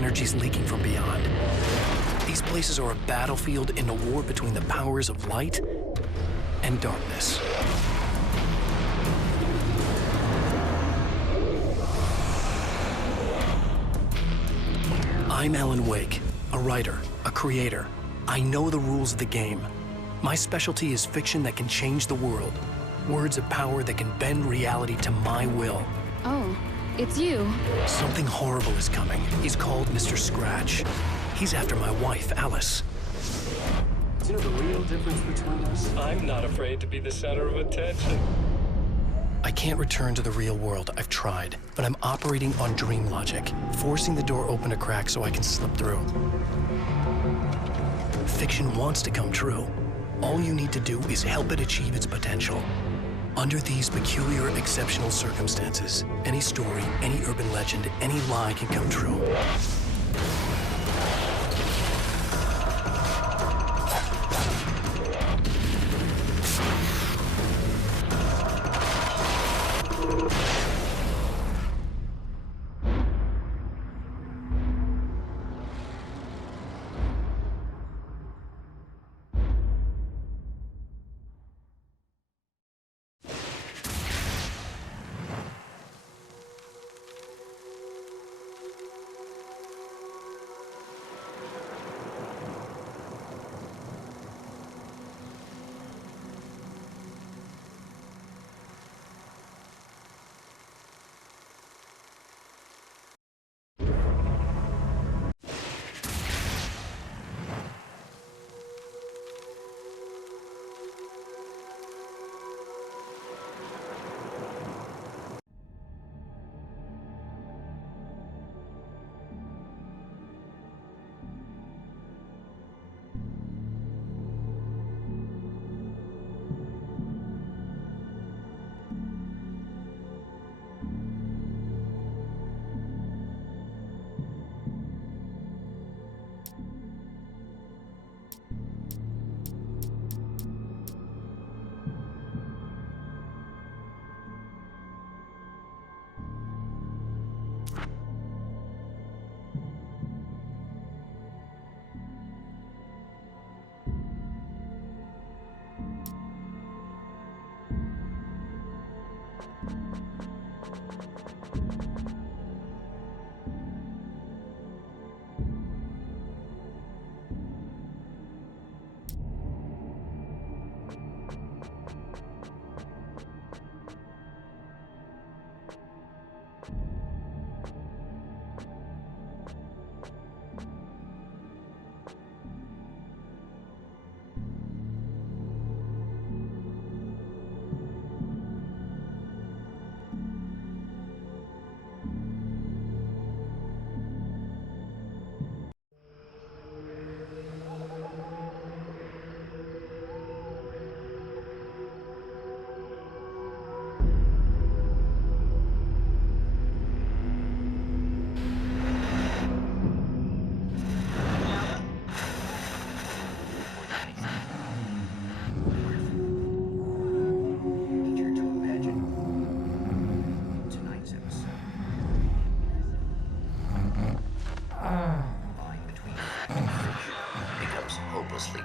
energies leaking from beyond. These places are a battlefield in a war between the powers of light and darkness. I'm Alan Wake, a writer, a creator. I know the rules of the game. My specialty is fiction that can change the world. Words of power that can bend reality to my will. Oh, it's you. Something horrible is coming. He's called Mr. Scratch. He's after my wife, Alice. Do you know the real difference between us? I'm not afraid to be the center of attention. I can't return to the real world. I've tried, but I'm operating on dream logic, forcing the door open a crack so I can slip through. Fiction wants to come true. All you need to do is help it achieve its potential. Under these peculiar, exceptional circumstances, any story, any urban legend, any lie can come true.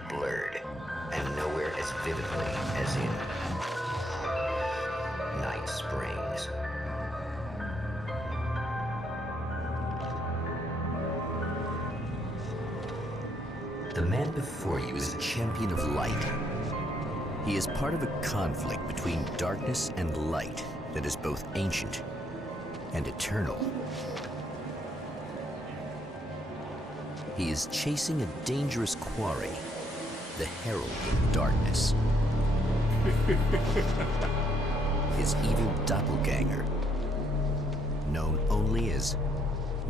Blurred, and nowhere as vividly as in Night Springs. The man before you is a champion of light. He is part of a conflict between darkness and light that is both ancient and eternal. He is chasing a dangerous quarry, the Herald of Darkness. His evil doppelganger, known only as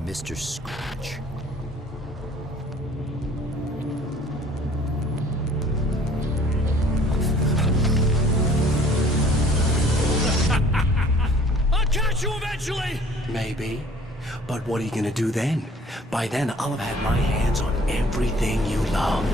Mr. Scratch. I'll catch you eventually! Maybe. But what are you gonna do then? By then, I'll have had my hands on everything you love.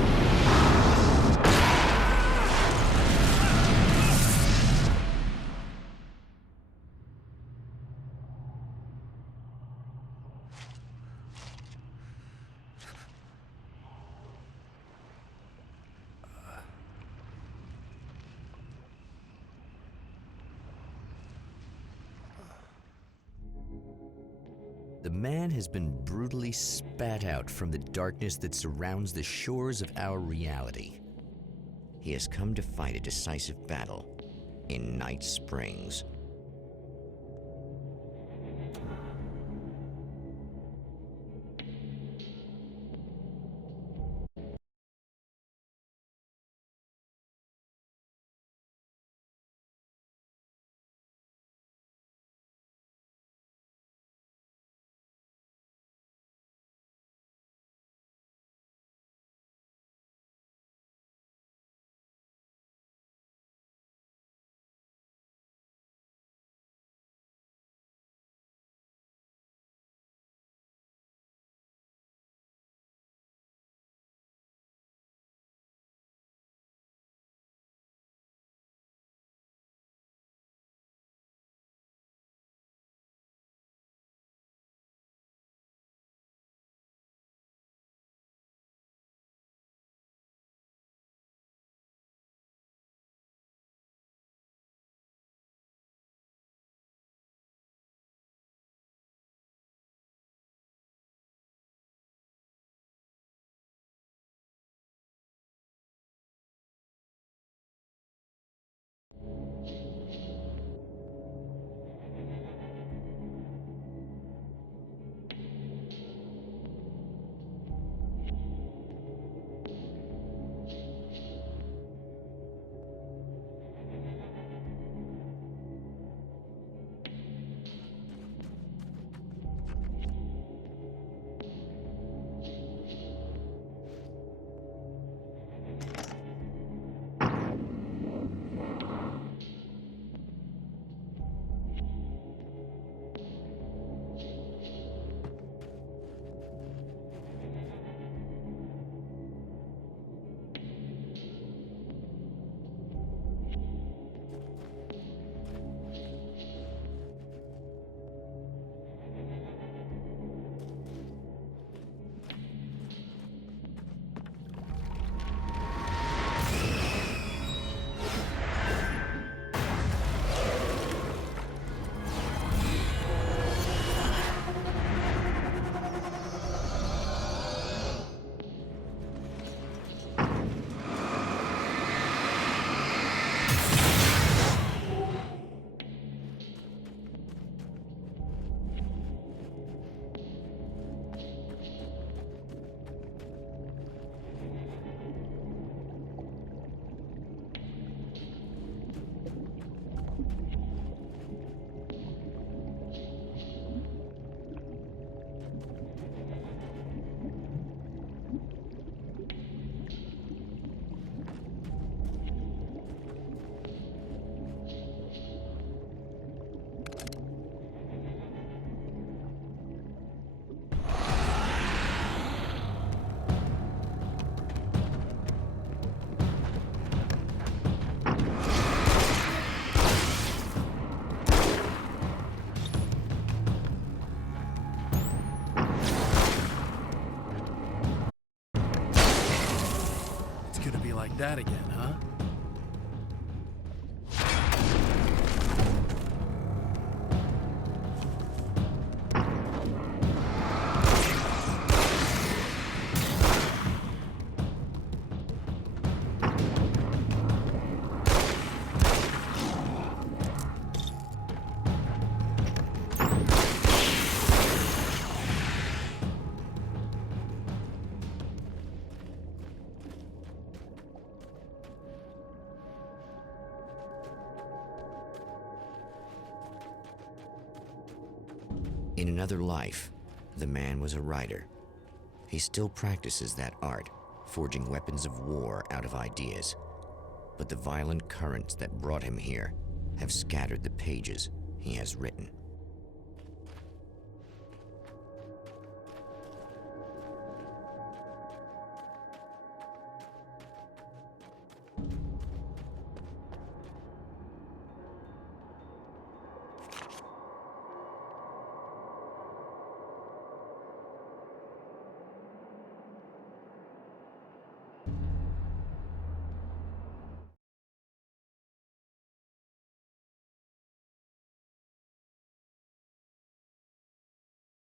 man has been brutally spat out from the darkness that surrounds the shores of our reality. He has come to fight a decisive battle in Night Springs. Like that again, huh? In another life, the man was a writer. He still practices that art, forging weapons of war out of ideas. But the violent currents that brought him here have scattered the pages he has written.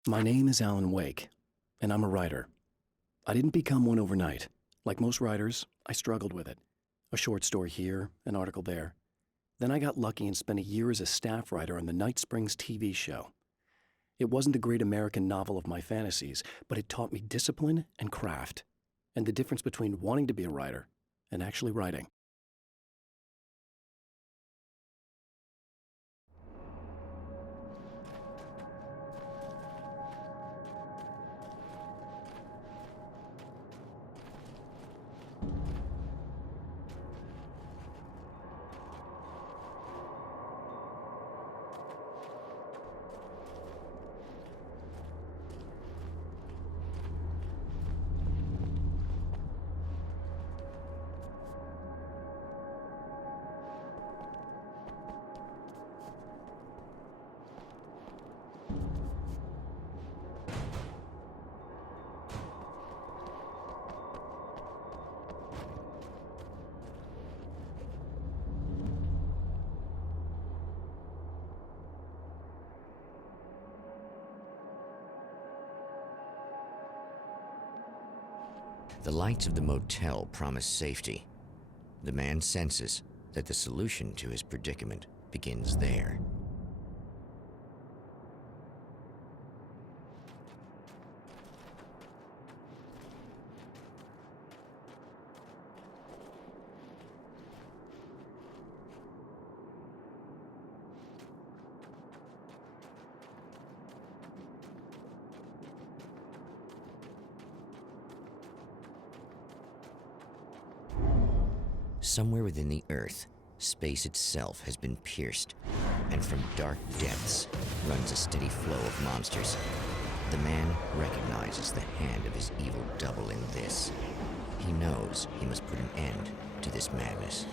My name is Alan Wake, and I'm a writer. I didn't become one overnight. Like most writers, I struggled with it. A short story here, an article there. Then I got lucky and spent a year as a staff writer on the Night Springs TV show. It wasn't the great American novel of my fantasies, but it taught me discipline and craft, and the difference between wanting to be a writer and actually writing. The lights of the motel promise safety. The man senses that the solution to his predicament begins there. Somewhere within the Earth, space itself has been pierced, and from dark depths runs a steady flow of monsters. The man recognizes the hand of his evil double in this. He knows he must put an end to this madness.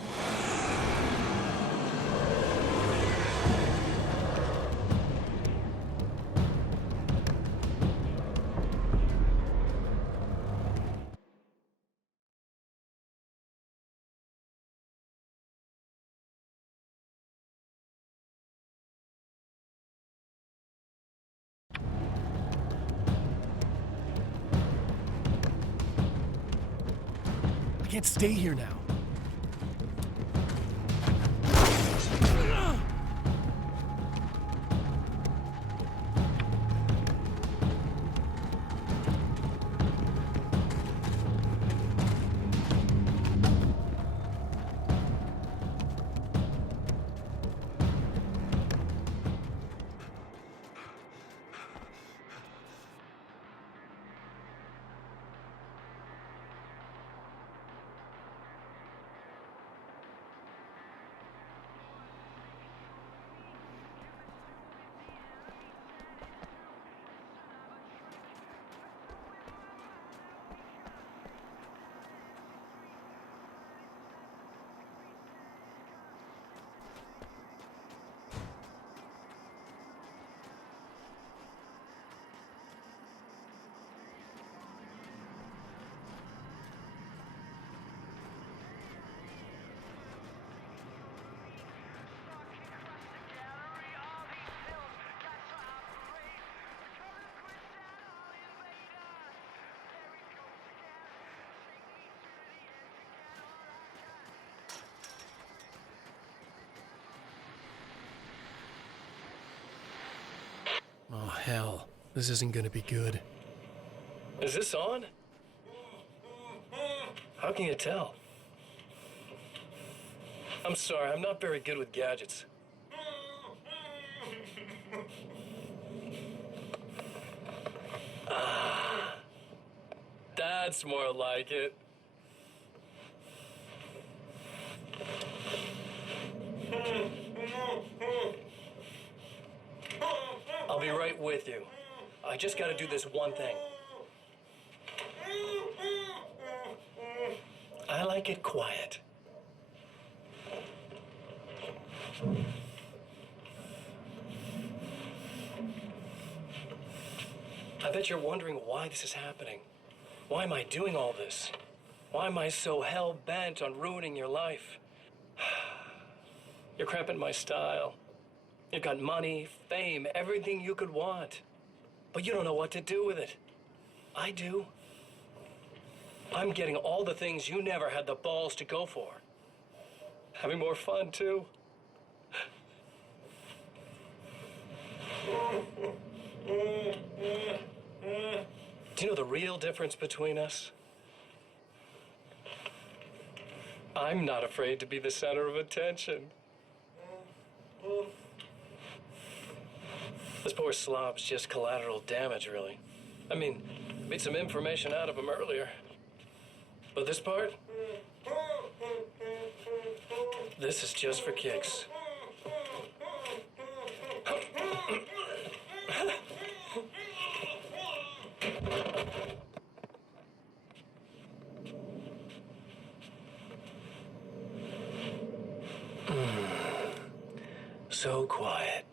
I can't stay here now. Oh, hell. This isn't gonna be good. Is this on? How can you tell? I'm sorry, I'm not very good with gadgets. That's more like it. I'll be right with you. I just gotta do this one thing. I like it quiet. I bet you're wondering why this is happening. Why am I doing all this? Why am I so hell-bent on ruining your life? You're cramping my style. You've got money, fame, everything you could want. But you don't know what to do with it. I do. I'm getting all the things you never had the balls to go for. Having more fun, too. Do you know the real difference between us? I'm not afraid to be the center of attention. This poor slob's just collateral damage, really. I mean, beat some information out of him earlier. But this part? This is just for kicks. So quiet.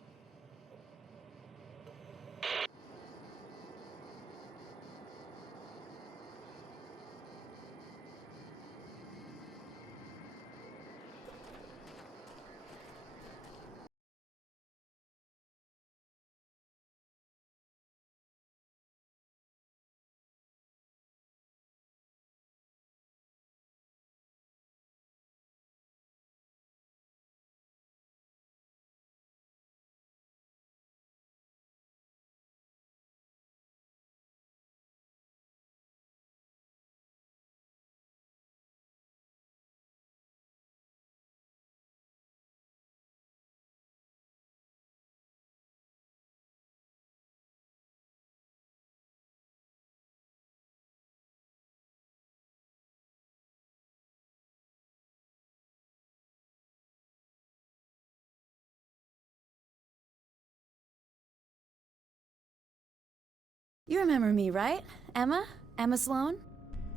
You remember me, right? Emma? Emma Sloan?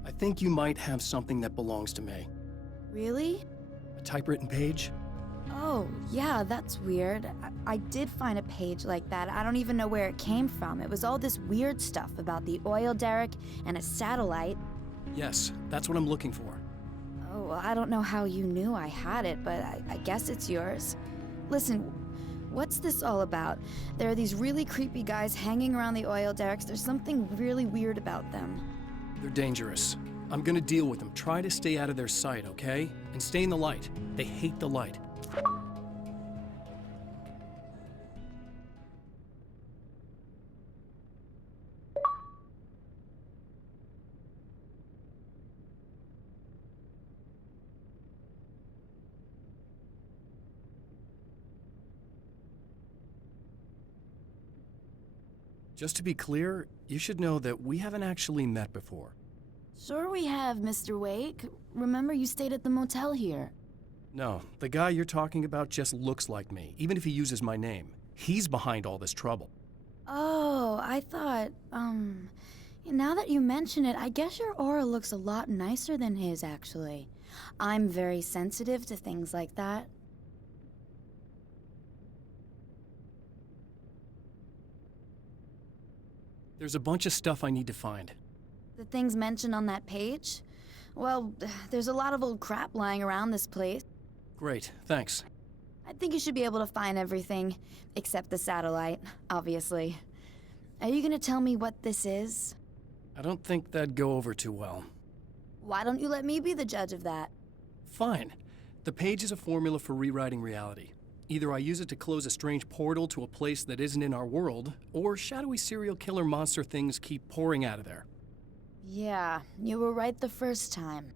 I think you might have something that belongs to me. Really? A typewritten page? Oh, yeah, that's weird. I did find a page like that. I don't even know where it came from. It was all this weird stuff about the oil derrick and a satellite. Yes, that's what I'm looking for. Oh, well, I don't know how you knew I had it, but I guess it's yours. Listen, what's this all about? There are these really creepy guys hanging around the oil derricks. There's something really weird about them. They're dangerous. I'm gonna deal with them. Try to stay out of their sight, okay? And stay in the light. They hate the light. Just to be clear, you should know that we haven't actually met before. Sure we have, Mr. Wake. Remember you stayed at the motel here. No, the guy you're talking about just looks like me, even if he uses my name. He's behind all this trouble. Oh, I thought, now that you mention it, I guess your aura looks a lot nicer than his, actually. I'm very sensitive to things like that. There's a bunch of stuff I need to find. The things mentioned on that page? Well, there's a lot of old crap lying around this place. Great, thanks. I think you should be able to find everything, except the satellite, obviously. Are you gonna tell me what this is? I don't think that'd go over too well. Why don't you let me be the judge of that? Fine. The page is a formula for rewriting reality. Either I use it to close a strange portal to a place that isn't in our world, or shadowy serial killer monster things keep pouring out of there. Yeah, you were right the first time.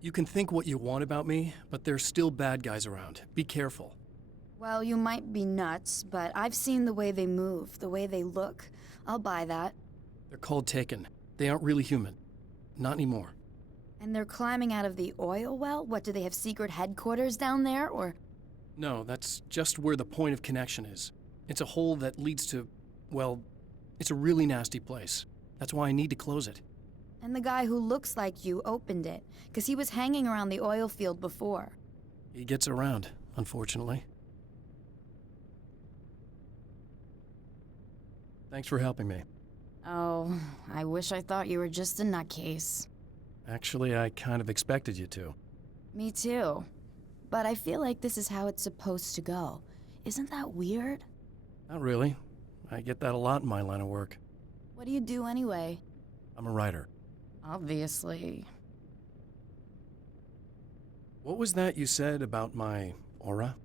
You can think what you want about me, but there's still bad guys around. Be careful. Well, you might be nuts, but I've seen the way they move, the way they look. I'll buy that. They're called Taken. They aren't really human. Not anymore. And they're climbing out of the oil well? What, do they have secret headquarters down there, or...? No, that's just where the point of connection is. It's a hole that leads to, well, it's a really nasty place. That's why I need to close it. And the guy who looks like you opened it, because he was hanging around the oil field before. He gets around, unfortunately. Thanks for helping me. Oh, I wish I thought you were just a nutcase. Actually, I kind of expected you to. Me too. but I feel like this is how it's supposed to go. Isn't that weird? Not really. I get that a lot in my line of work. What do you do anyway? I'm a writer. Obviously. What was that you said about my aura?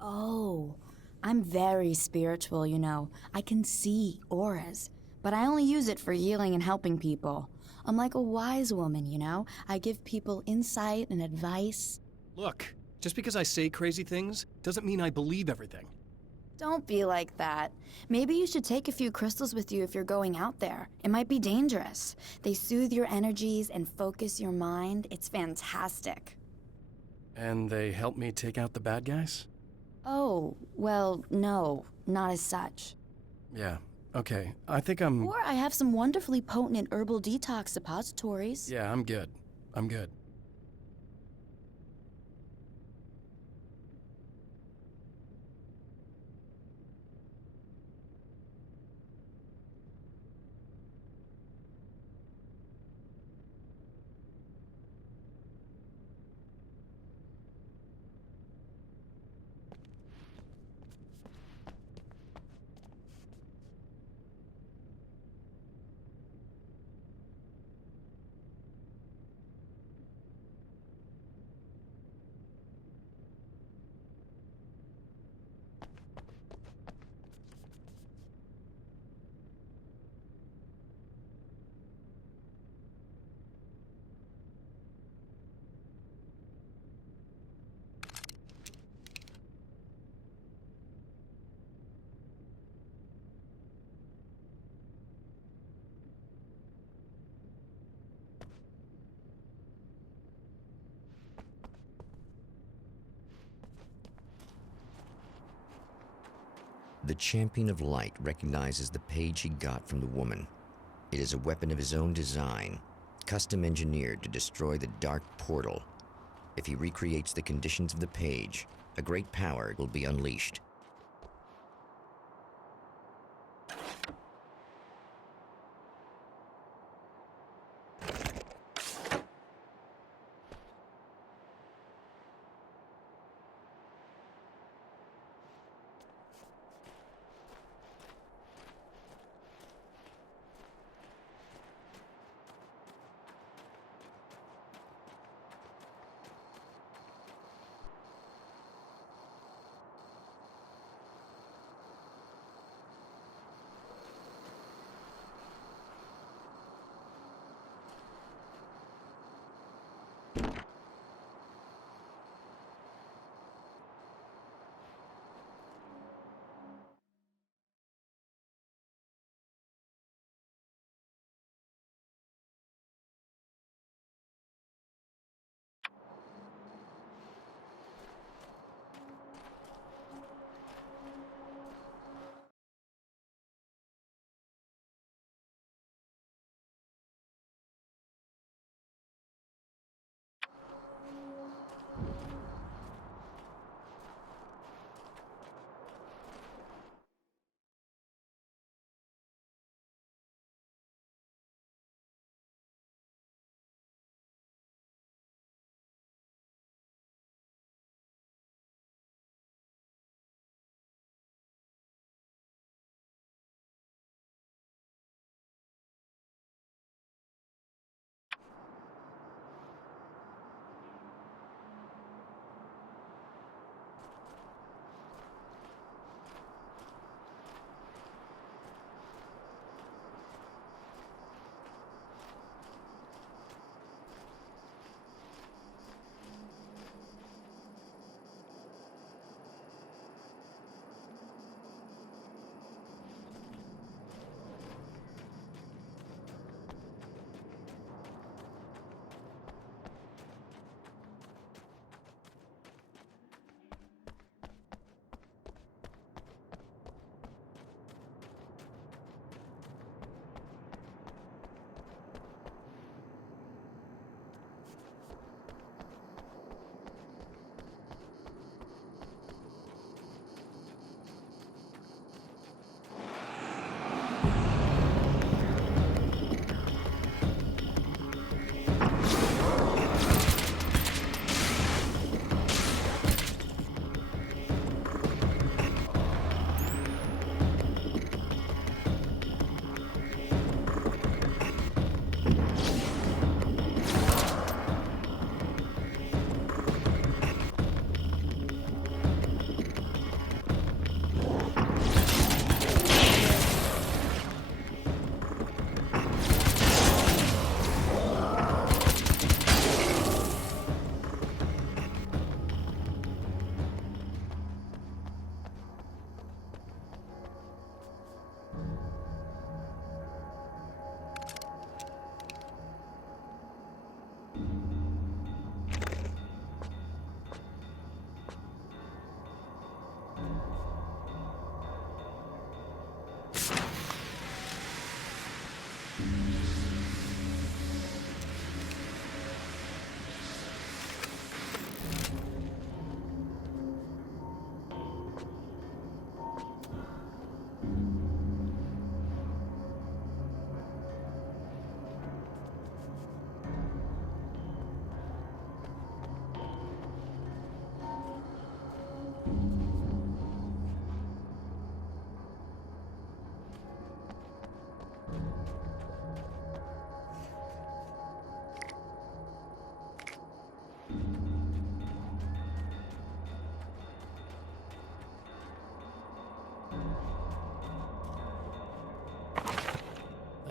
Oh, I'm very spiritual, you know. I can see auras, but I only use it for healing and helping people. I'm like a wise woman, you know? I give people insight and advice. Look, just because I say crazy things doesn't mean I believe everything. Don't be like that. Maybe you should take a few crystals with you if you're going out there. It might be dangerous. They soothe your energies and focus your mind. It's fantastic. And they help me take out the bad guys? Oh, well, no, not as such. Yeah, okay. I think I'm... Or I have some wonderfully potent herbal detox suppositories. Yeah, I'm good. I'm good. The Champion of Light recognizes the page he got from the woman. It is a weapon of his own design, custom engineered to destroy the dark portal. If he recreates the conditions of the page, a great power will be unleashed.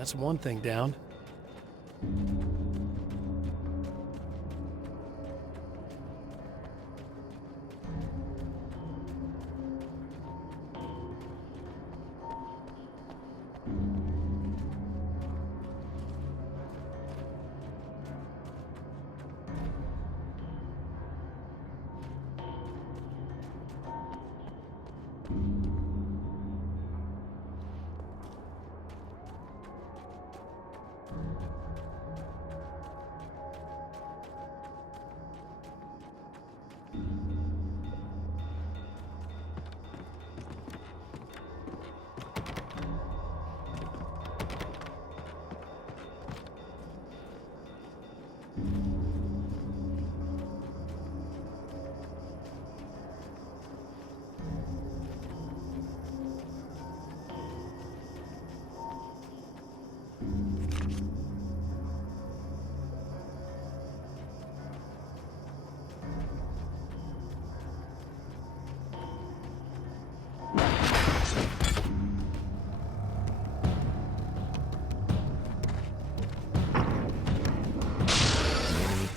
That's one thing down.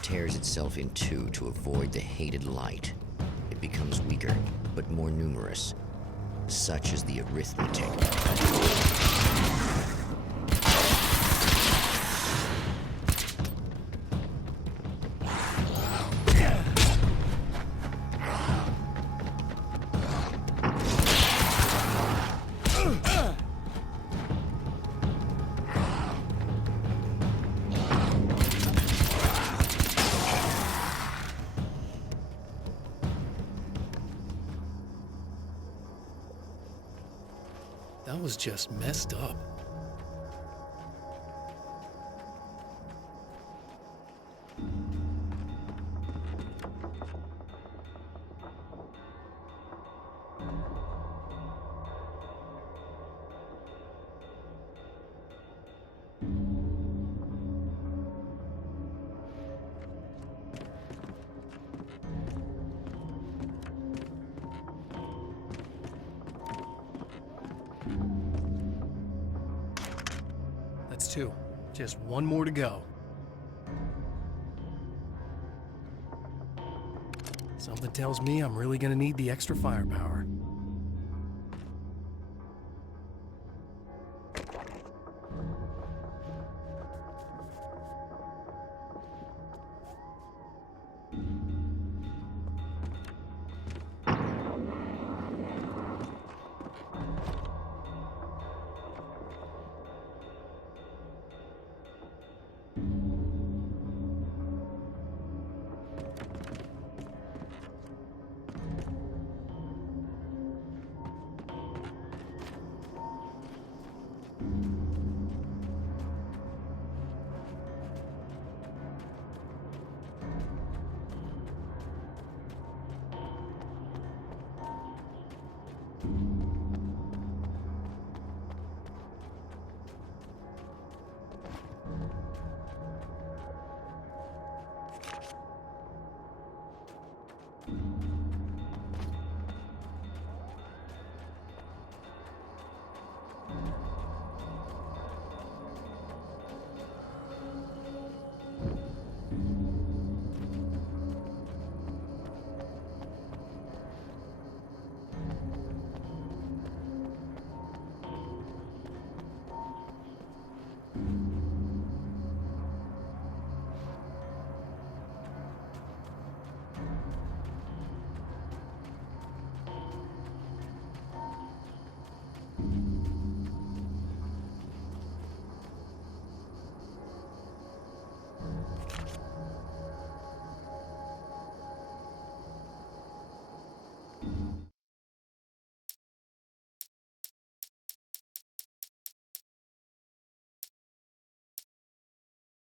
Tears itself in two to avoid the hated light. It becomes weaker, but more numerous. Such is the arithmetic. That was just messed up. That's two. Just one more to go. Something tells me I'm really gonna need the extra firepower.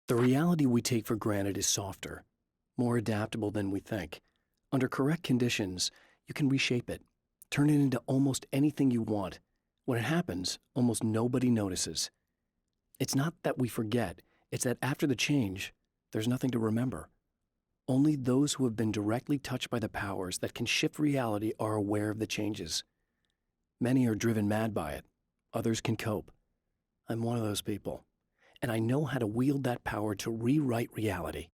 The reality we take for granted is softer, more adaptable than we think. Under correct conditions, you can reshape it, turn it into almost anything you want. When it happens, almost nobody notices. It's not that we forget, it's that after the change, there's nothing to remember. Only those who have been directly touched by the powers that can shift reality are aware of the changes. Many are driven mad by it. Others can cope. I'm one of those people. and I know how to wield that power to rewrite reality.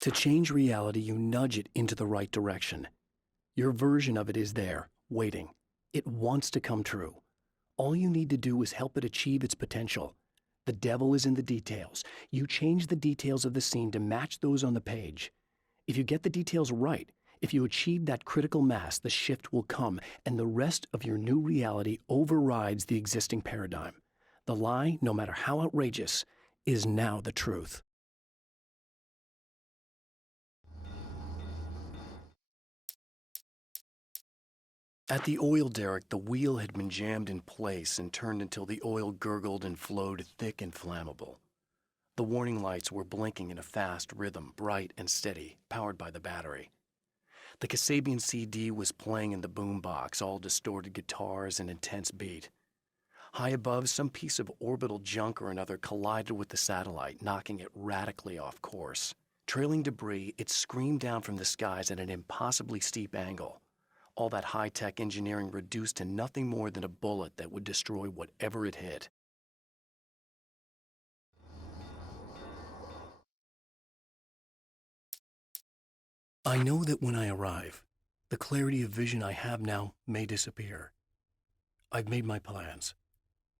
To change reality, you nudge it into the right direction. Your version of it is there, waiting. It wants to come true. All you need to do is help it achieve its potential. The devil is in the details. You change the details of the scene to match those on the page. If you get the details right, if you achieve that critical mass, the shift will come, and the rest of your new reality overrides the existing paradigm. The lie, no matter how outrageous, is now the truth. At the oil derrick, the wheel had been jammed in place and turned until the oil gurgled and flowed thick and flammable. The warning lights were blinking in a fast rhythm, bright and steady, powered by the battery. The Kasabian CD was playing in the boombox, all distorted guitars and intense beat. High above, some piece of orbital junk or another collided with the satellite, knocking it radically off course. Trailing debris, it screamed down from the skies at an impossibly steep angle. All that high-tech engineering reduced to nothing more than a bullet that would destroy whatever it hit. I know that when I arrive, the clarity of vision I have now may disappear. I've made my plans.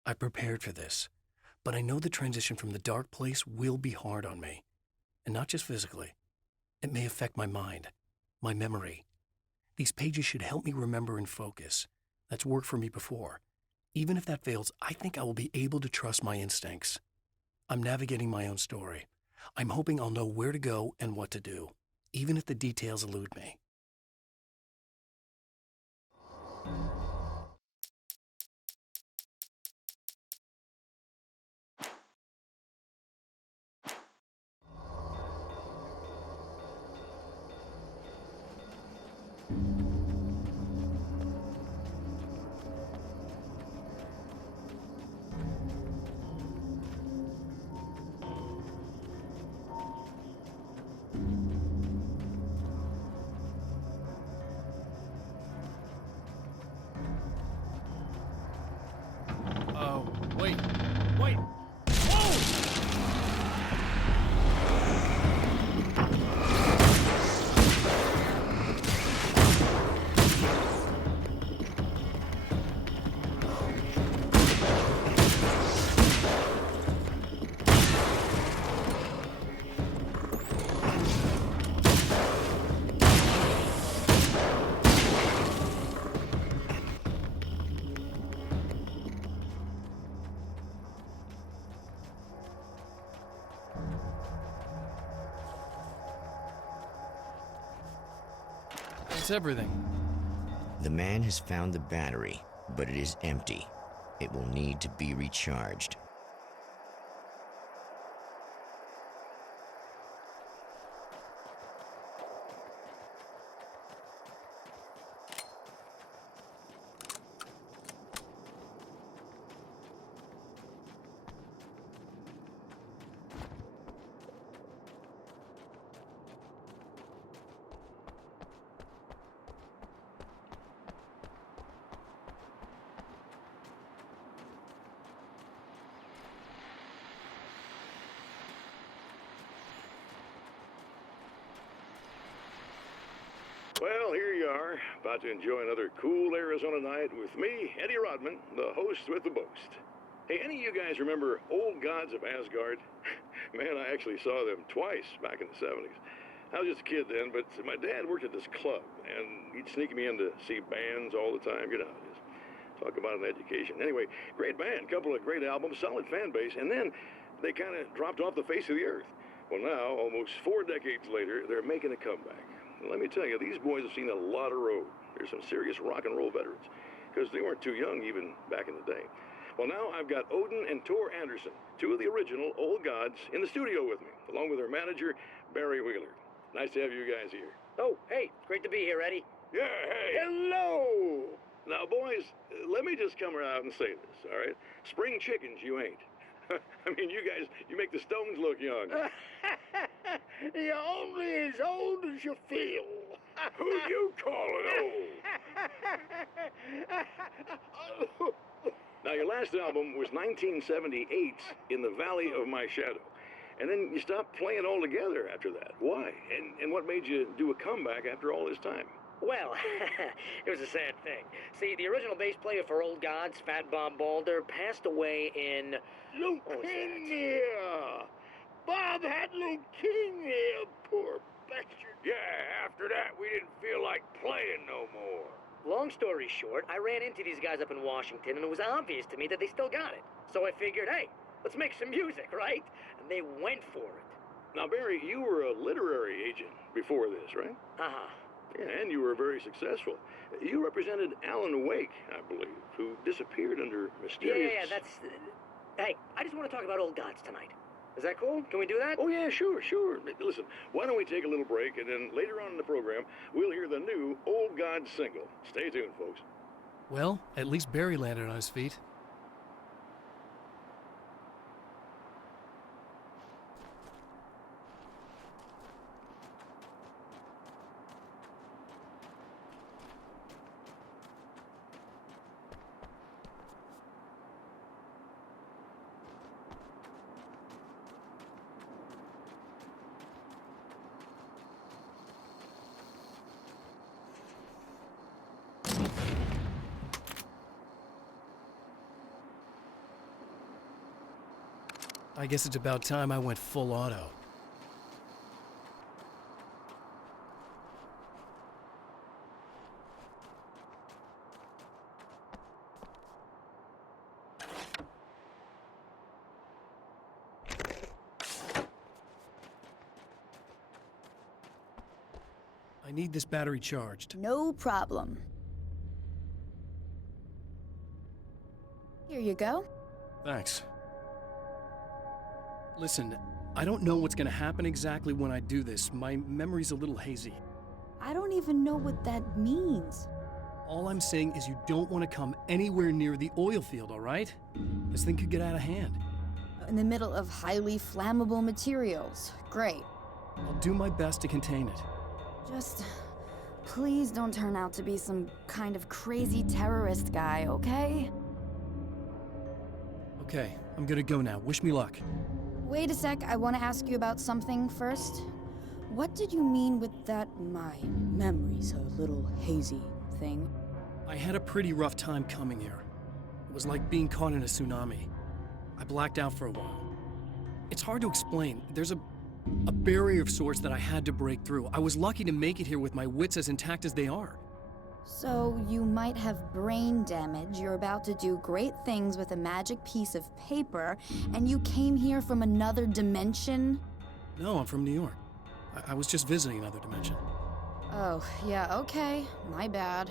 I prepared for this, but I know the transition from the dark place will be hard on me. And not just physically. It may affect my mind, my memory. These pages should help me remember and focus. That's worked for me before. Even if that fails, I think I will be able to trust my instincts. I'm navigating my own story. I'm hoping I'll know where to go and what to do, even if the details elude me. Wait. Wait! Whoa! That's everything. The man has found the battery, but it is empty. It will need to be recharged. Well, here you are, about to enjoy another cool Arizona night with me, Eddie Rodman, the host with the boast. Hey, any of you guys remember Old Gods of Asgard? Man, I actually saw them twice back in the 70s. I was just a kid then, but my dad worked at this club, and he'd sneak me in to see bands all the time, you know, just talk about an education. Anyway, great band, couple of great albums, solid fan base, and then they kind of dropped off the face of the earth. Well, now, almost 4 decades later, they're making a comeback. Let me tell you, these boys have seen a lot of road. There's some serious rock and roll veterans, because they weren't too young even back in the day. Well, now I've got Odin and Tor Anderson, 2 of the original Old Gods, in the studio with me, along with their manager, Barry Wheeler. Nice to have you guys here. Oh, hey, great to be here, Eddie. Yeah, hey. Hello! Now, boys, let me just come out and say this, all right? Spring chickens, you ain't. I mean, you guys, you make the Stones look young. You're only as old as you feel. Who you calling old? Now, your last album was 1978's In the Valley of My Shadow. And then you stopped playing altogether after that. Why? And what made you do a comeback after all this time? Well, it was a sad thing. See, the original bass player for Old Gods, Fat Bob Balder, passed away in... Leukemia! Bob had leukemia, poor bastard. Yeah, after that, we didn't feel like playing no more. Long story short, I ran into these guys up in Washington, and it was obvious to me that they still got it. So I figured, hey, let's make some music, right? And they went for it. Now, Barry, you were a literary agent before this, right? Uh-huh. Yeah, and you were very successful. You represented Alan Wake, I believe, who disappeared under mysterious... Yeah, that's... Hey, I just want to talk about Old Gods tonight. Is that cool? Can we do that? Oh, yeah, sure. Listen, why don't we take a little break, and then later on in the program, we'll hear the new Old Gods single. Stay tuned, folks. Well, at least Barry landed on his feet. I guess it's about time I went full auto. I need this battery charged. No problem. Here you go. Thanks. Listen, I don't know what's gonna happen exactly when I do this. My memory's a little hazy. I don't even know what that means. All I'm saying is you don't want to come anywhere near the oil field, all right? This thing could get out of hand. In the middle of highly flammable materials. Great. I'll do my best to contain it. Just please don't turn out to be some kind of crazy terrorist guy, okay? Okay, I'm gonna go now. Wish me luck. Wait a sec, I want to ask you about something first. What did you mean with that my memory's a little hazy thing? I had a pretty rough time coming here. It was like being caught in a tsunami. I blacked out for a while. It's hard to explain. There's a barrier of sorts that I had to break through. I was lucky to make it here with my wits as intact as they are. So you might have brain damage, you're about to do great things with a magic piece of paper, and you came here from another dimension? No, I'm from New York. I was just visiting another dimension. Oh, yeah, okay. My bad.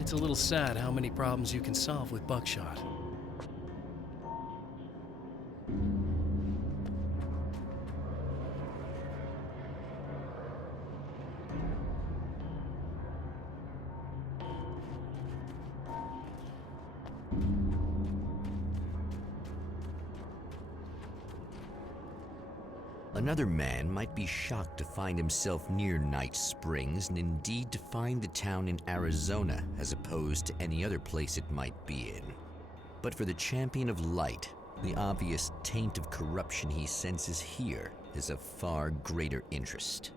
It's a little sad how many problems you can solve with buckshot. Another man might be shocked to find himself near Night Springs, and indeed to find the town in Arizona as opposed to any other place it might be in. But for the champion of light, the obvious taint of corruption he senses here is of far greater interest.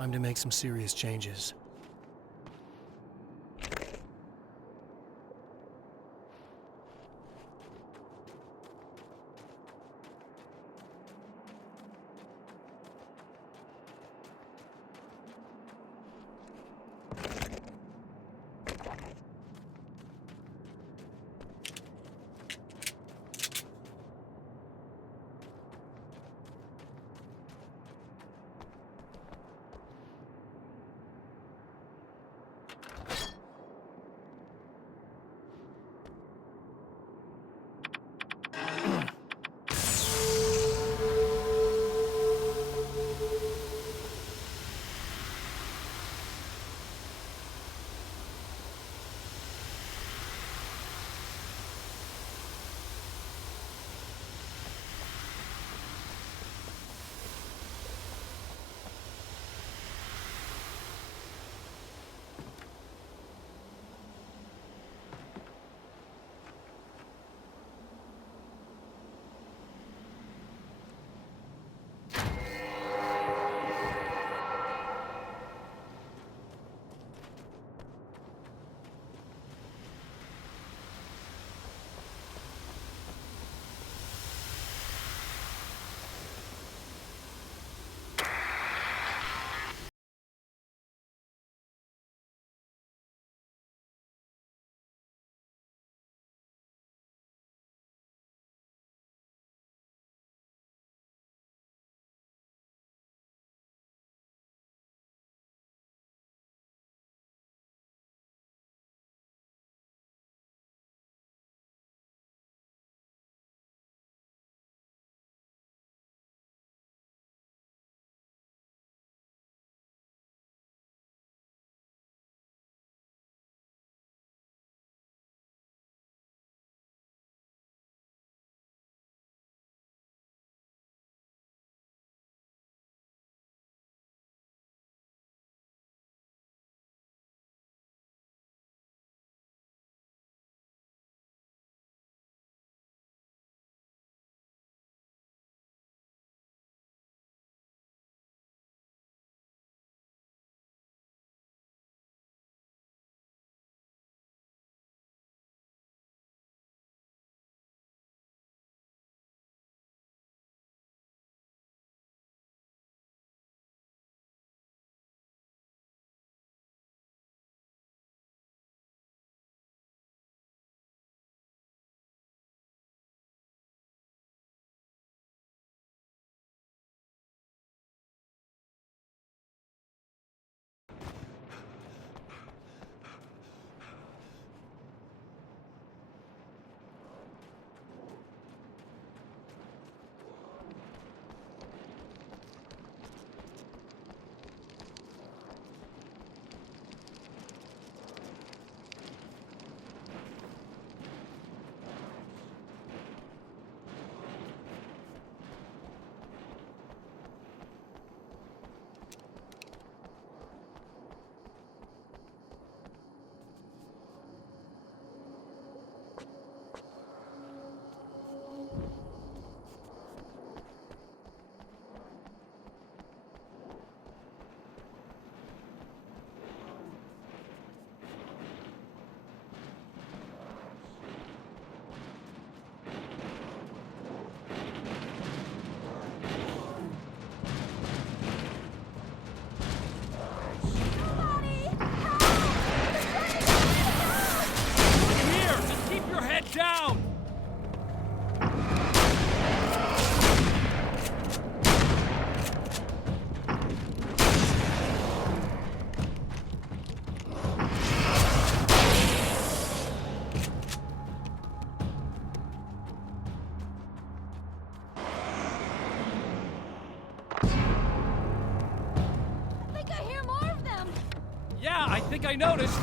Time to make some serious changes. I think I noticed.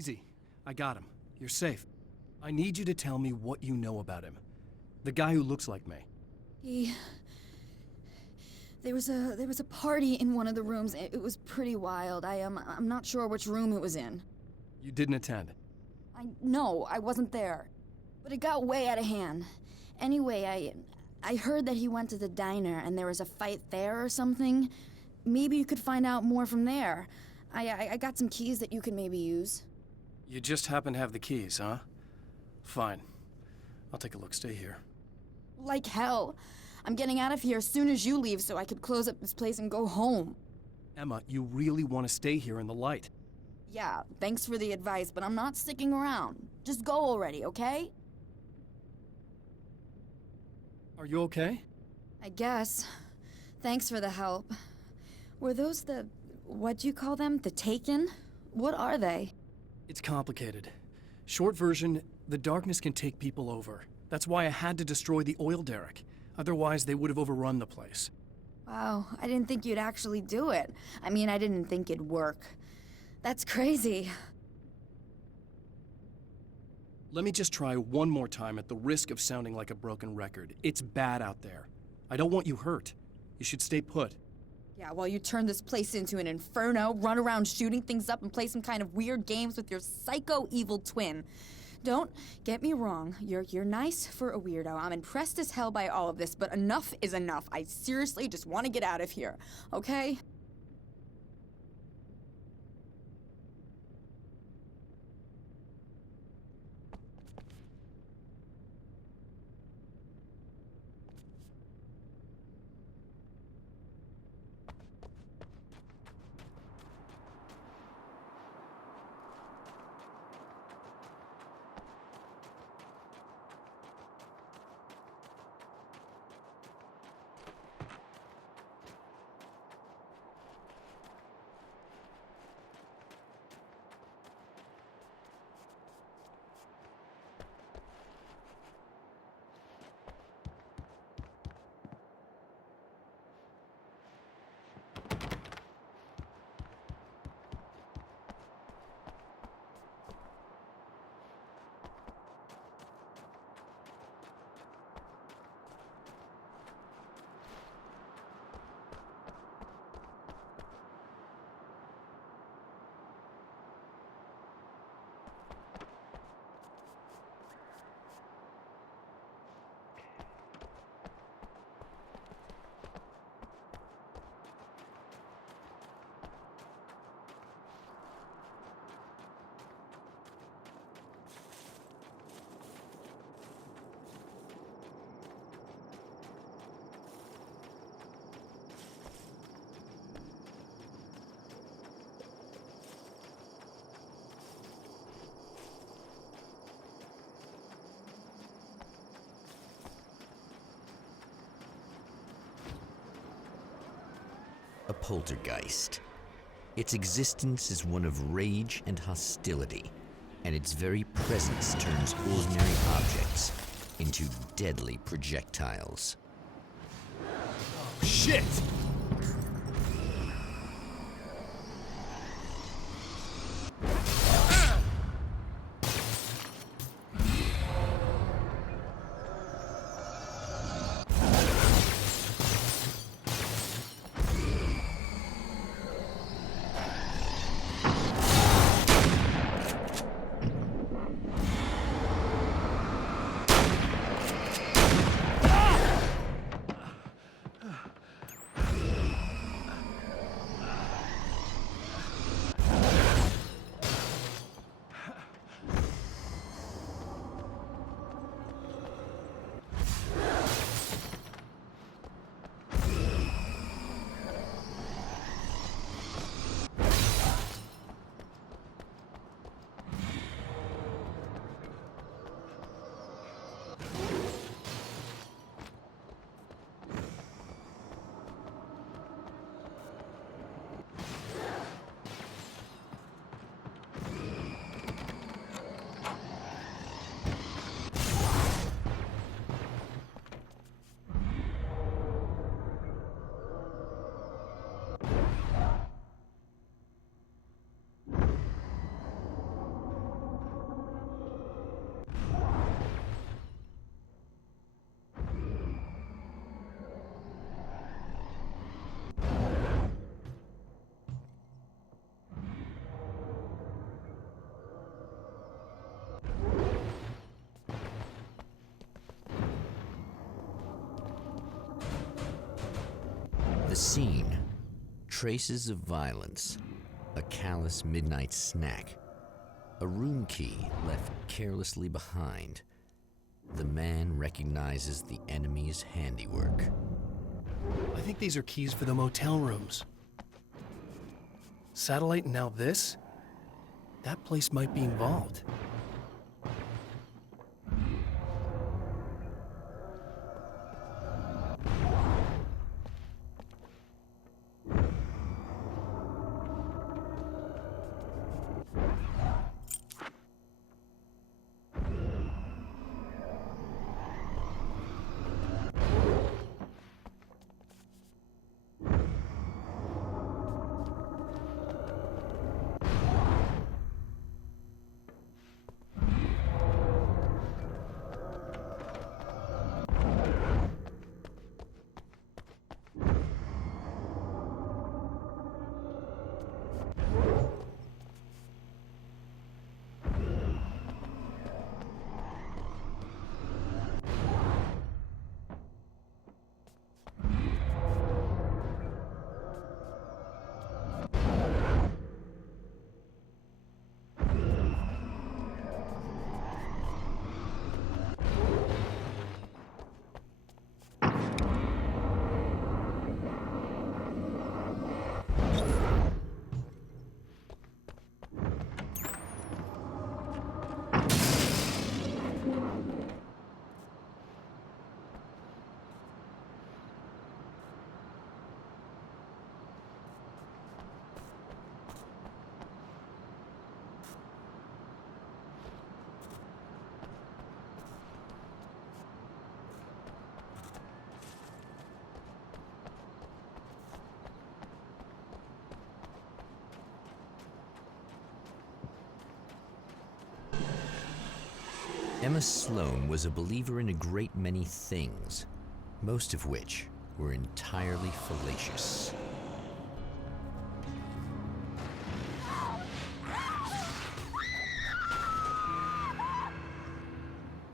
Easy. I got him. You're safe. I need you to tell me what you know about him. The guy who looks like me. There was a party in one of the rooms. It was pretty wild. I'm not sure which room it was in. You didn't attend. No, I wasn't there. But it got way out of hand. Anyway, I heard that he went to the diner and there was a fight there or something. Maybe you could find out more from there. I got some keys that you could maybe use. You just happen to have the keys, huh? Fine. I'll take a look. Stay here. Like hell. I'm getting out of here as soon as you leave so I could close up this place and go home. Emma, you really want to stay here in the light. Yeah, thanks for the advice, but I'm not sticking around. Just go already, okay? Are you okay? I guess. Thanks for the help. Were those what'd you call them? The Taken? What are they? It's complicated. Short version, the darkness can take people over. That's why I had to destroy the oil derrick. Otherwise, they would have overrun the place. Wow, I didn't think you'd actually do it. I mean, I didn't think it'd work. That's crazy. Let me just try one more time at the risk of sounding like a broken record. It's bad out there. I don't want you hurt. You should stay put. Yeah, while you turn this place into an inferno, run around shooting things up and play some kind of weird games with your psycho evil twin. Don't get me wrong, you're nice for a weirdo. I'm impressed as hell by all of this, but enough is enough. I seriously just want to get out of here, okay? A poltergeist. Its existence is one of rage and hostility, and its very presence turns ordinary objects into deadly projectiles. Shit! The scene, traces of violence, a callous midnight snack, a room key left carelessly behind. The man recognizes the enemy's handiwork. I think these are keys for the motel rooms. Satellite and now this? That place might be involved. Emma Sloan was a believer in a great many things, most of which were entirely fallacious.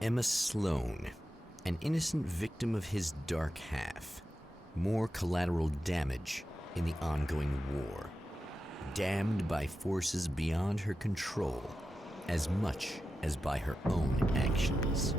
Emma Sloan, an innocent victim of his dark half. More collateral damage in the ongoing war. Damned by forces beyond her control, as much as by her own actions.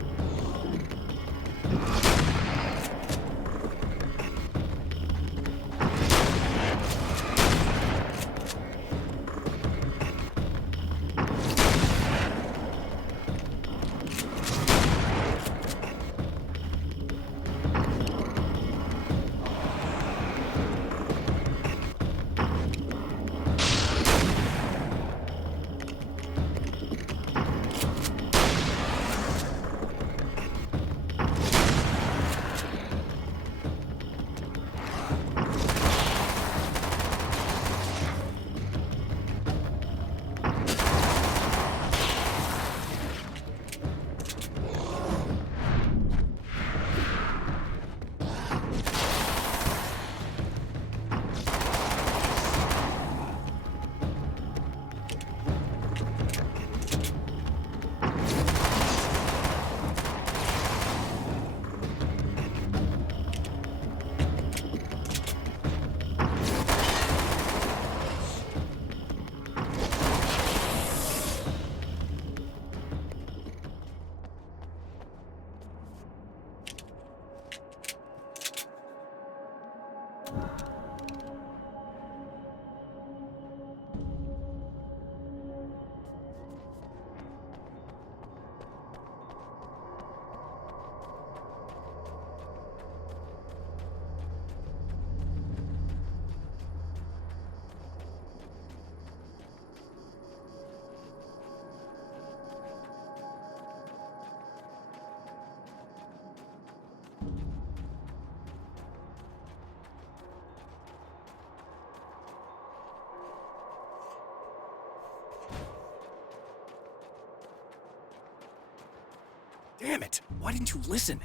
Damn it! Why didn't you listen?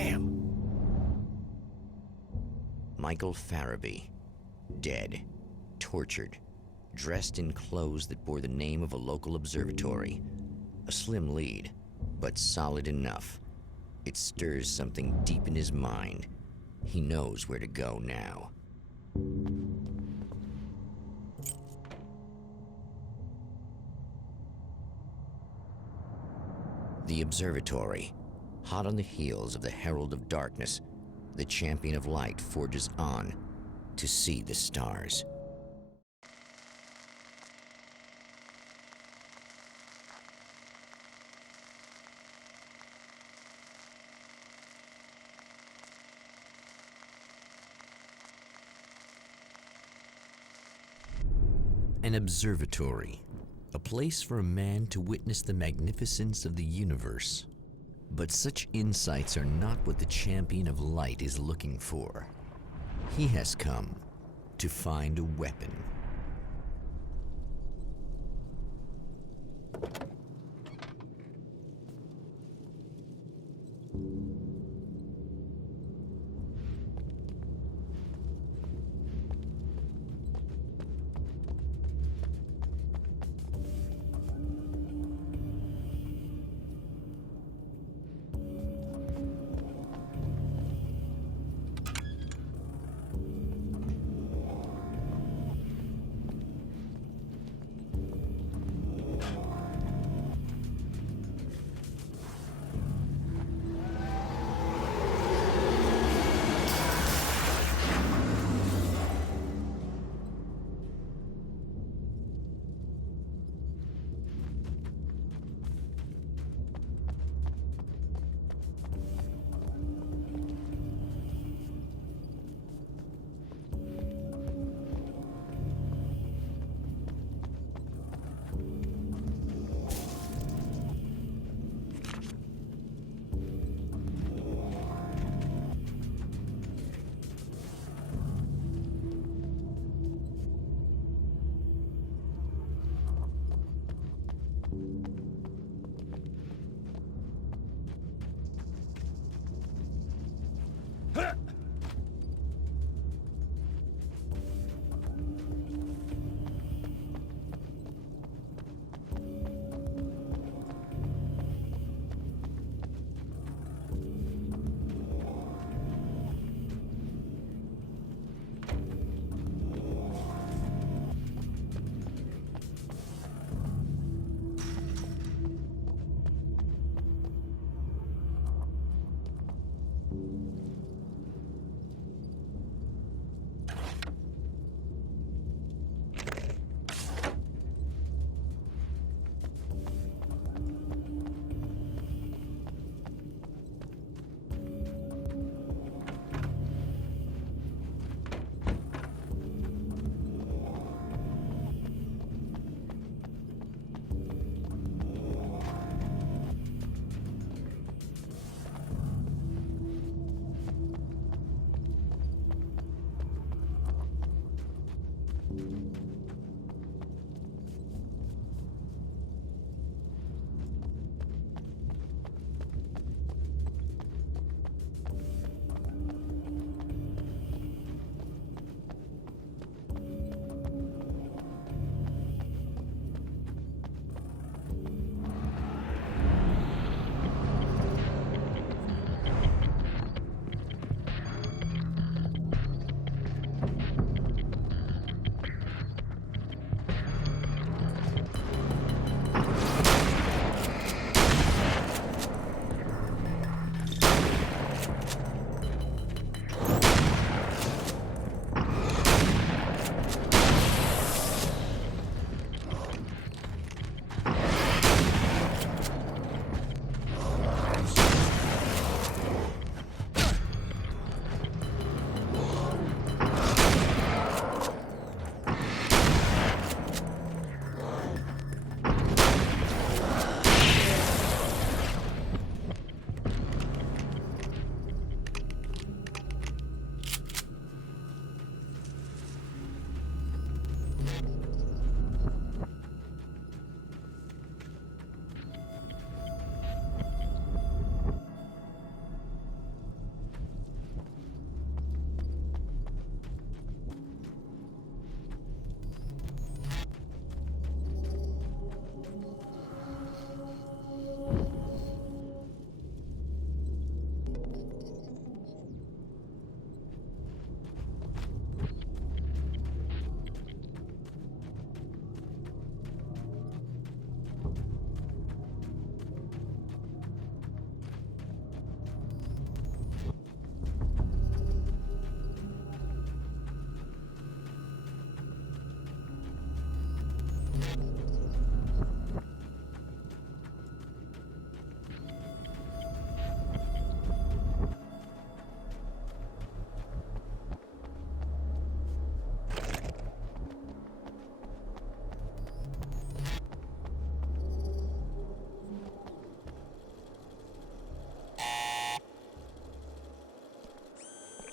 Damn. Michael Farabee, dead, tortured, dressed in clothes that bore the name of a local observatory. A slim lead, but solid enough. It stirs something deep in his mind. He knows where to go now. The observatory. Hot on the heels of the Herald of Darkness, the Champion of Light forges on to see the stars. An observatory, a place for a man to witness the magnificence of the universe. But such insights are not what the Champion of Light is looking for. He has come to find a weapon.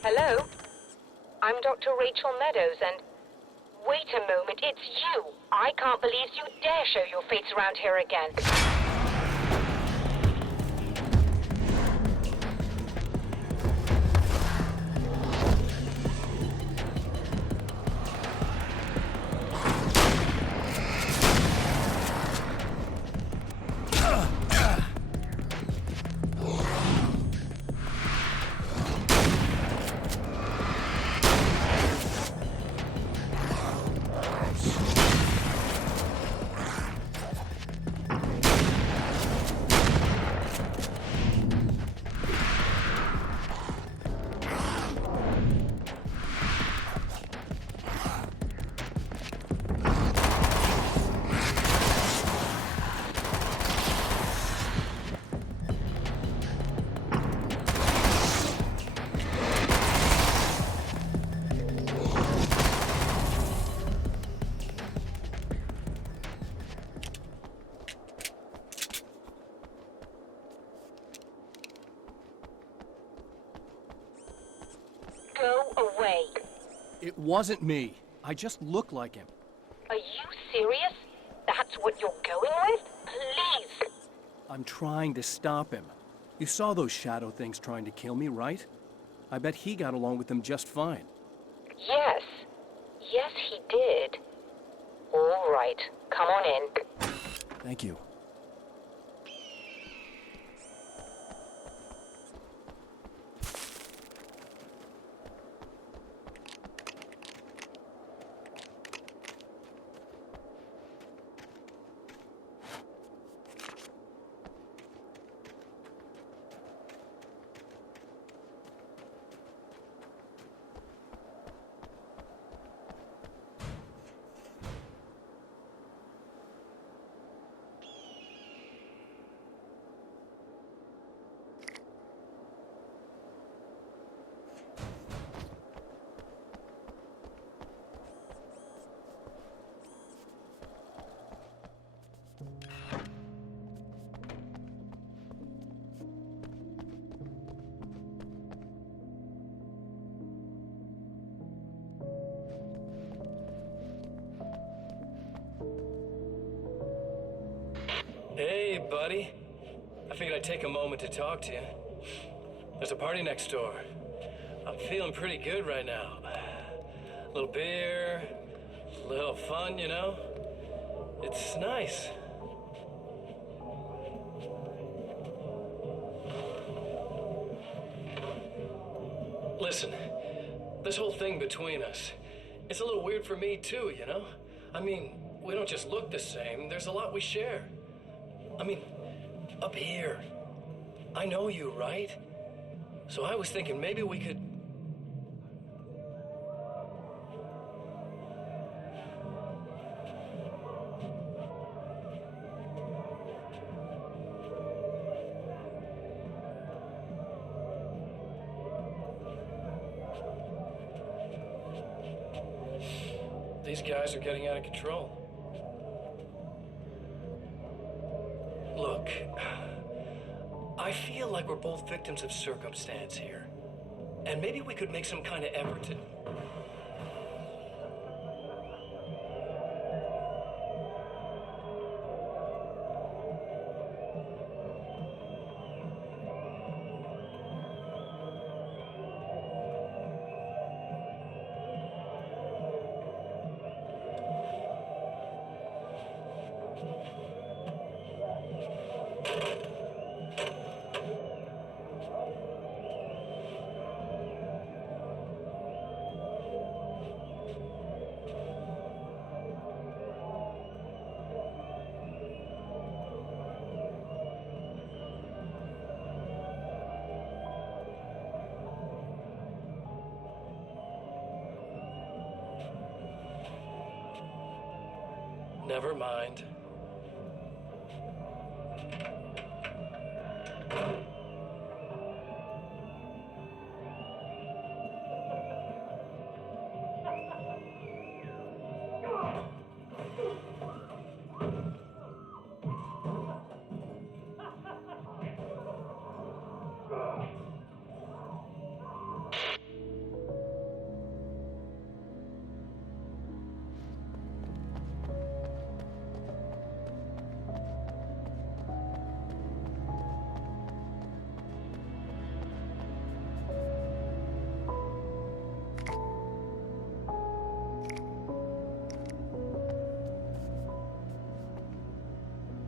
Hello? I'm Dr. Rachel Meadows, and... Wait a moment, it's you! I can't believe you dare show your face around here again. Go away. It wasn't me. I just look like him. Are you serious? That's what you're going with? Please! I'm trying to stop him. You saw those shadow things trying to kill me, right? I bet he got along with them just fine. Yes. Yes, he did. All right. Come on in. Thank you. Hey, buddy. I figured I'd take a moment to talk to you. There's a party next door. I'm feeling pretty good right now. A little beer, a little fun, you know? It's nice. Listen, this whole thing between us, it's a little weird for me too, you know? I mean, we don't just look the same, there's a lot we share. I mean, up here, I know you, right? So I was thinking maybe we could... These guys are getting out of control. Look, I feel like we're both victims of circumstance here. And maybe we could make some kind of effort to... Never mind.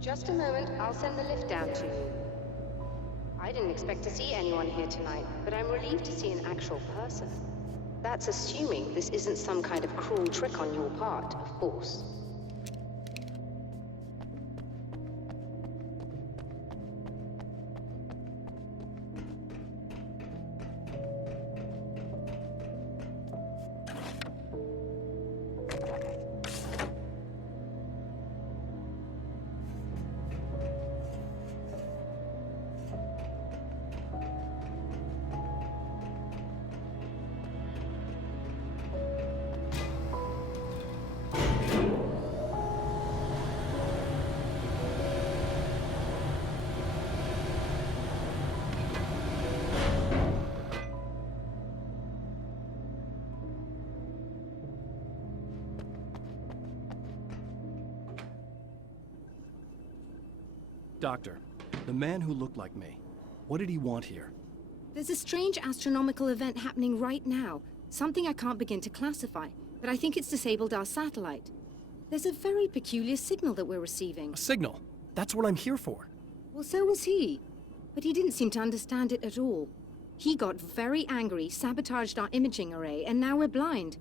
Just a moment, I'll send the lift down to you. I didn't expect to see anyone here tonight, but I'm relieved to see an actual person. That's assuming this isn't some kind of cruel trick on your part, of course. Doctor, the man who looked like me, what did he want here? There's a strange astronomical event happening right now. Something I can't begin to classify, but I think it's disabled our satellite. There's a very peculiar signal that we're receiving. A signal? That's what I'm here for. Well, so was he. But he didn't seem to understand it at all. He got very angry, sabotaged our imaging array, and now we're blind.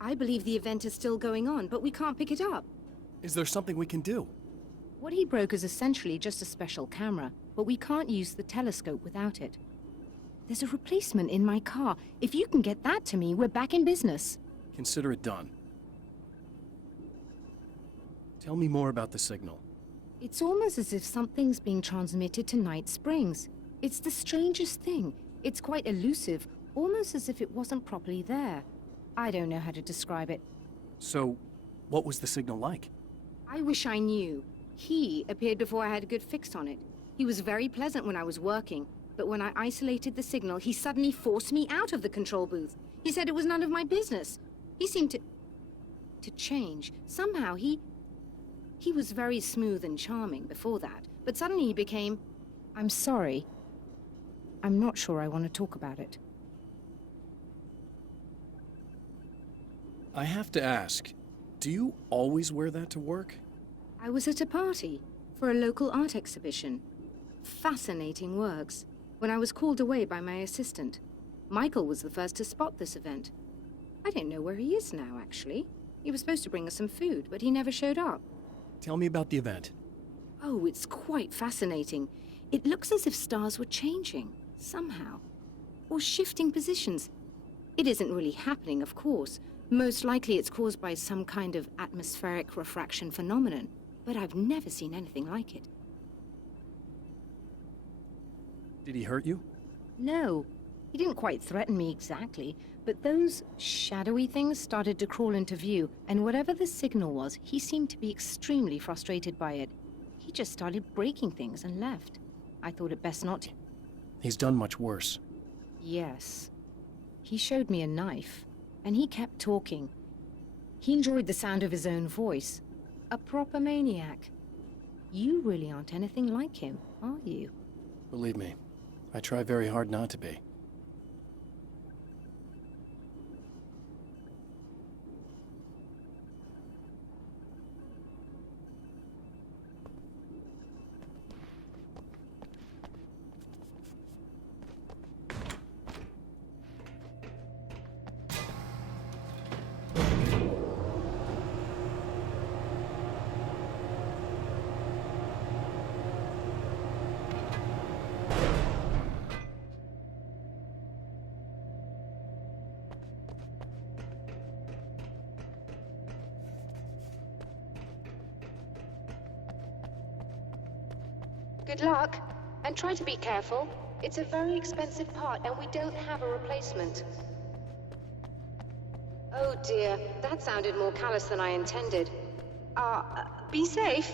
I believe the event is still going on, but we can't pick it up. Is there something we can do? What he broke is essentially just a special camera, but we can't use the telescope without it. There's a replacement in my car. If you can get that to me, we're back in business. Consider it done. Tell me more about the signal. It's almost as if something's being transmitted to Night Springs. It's the strangest thing. It's quite elusive, almost as if it wasn't properly there. I don't know how to describe it. So, what was the signal like? I wish I knew. He appeared before I had a good fix on it. He was very pleasant when I was working, but when I isolated the signal, he suddenly forced me out of the control booth. He said it was none of my business. He seemed to change. Somehow he was very smooth and charming before that, but suddenly he became, I'm sorry. I'm not sure I want to talk about it. I have to ask, do you always wear that to work? I was at a party for a local art exhibition. Fascinating works. When I was called away by my assistant, Michael was the first to spot this event. I don't know where he is now, actually. He was supposed to bring us some food, but he never showed up. Tell me about the event. Oh, it's quite fascinating. It looks as if stars were changing, somehow. Or shifting positions. It isn't really happening, of course. Most likely it's caused by some kind of atmospheric refraction phenomenon. But I've never seen anything like it. Did he hurt you? No. He didn't quite threaten me exactly, but those shadowy things started to crawl into view, and whatever the signal was, he seemed to be extremely frustrated by it. He just started breaking things and left. I thought it best not to. He's done much worse. Yes. He showed me a knife, and he kept talking. He enjoyed the sound of his own voice. A proper maniac. You really aren't anything like him, are you? Believe me, I try very hard not to be. Good luck, and try to be careful. It's a very expensive part, and we don't have a replacement. Oh dear, that sounded more callous than I intended. Be safe.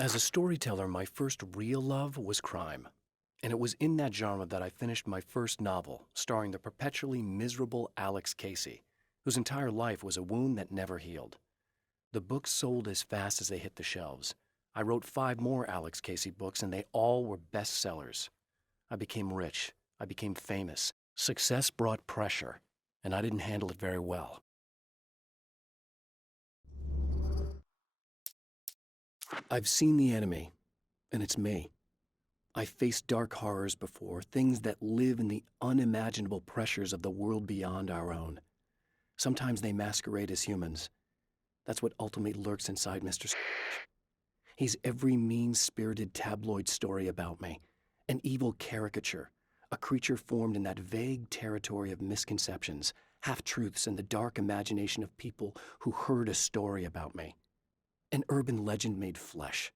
As a storyteller, my first real love was crime. And it was in that genre that I finished my first novel, starring the perpetually miserable Alex Casey, whose entire life was a wound that never healed. The books sold as fast as they hit the shelves. I wrote 5 more Alex Casey books, and they all were bestsellers. I became rich. I became famous. Success brought pressure, and I didn't handle it very well. I've seen the enemy, and it's me. I've faced dark horrors before, things that live in the unimaginable pressures of the world beyond our own. Sometimes they masquerade as humans. That's what ultimately lurks inside Mr. He's every mean-spirited tabloid story about me, an evil caricature, a creature formed in that vague territory of misconceptions, half-truths, and the dark imagination of people who heard a story about me. An urban legend made flesh,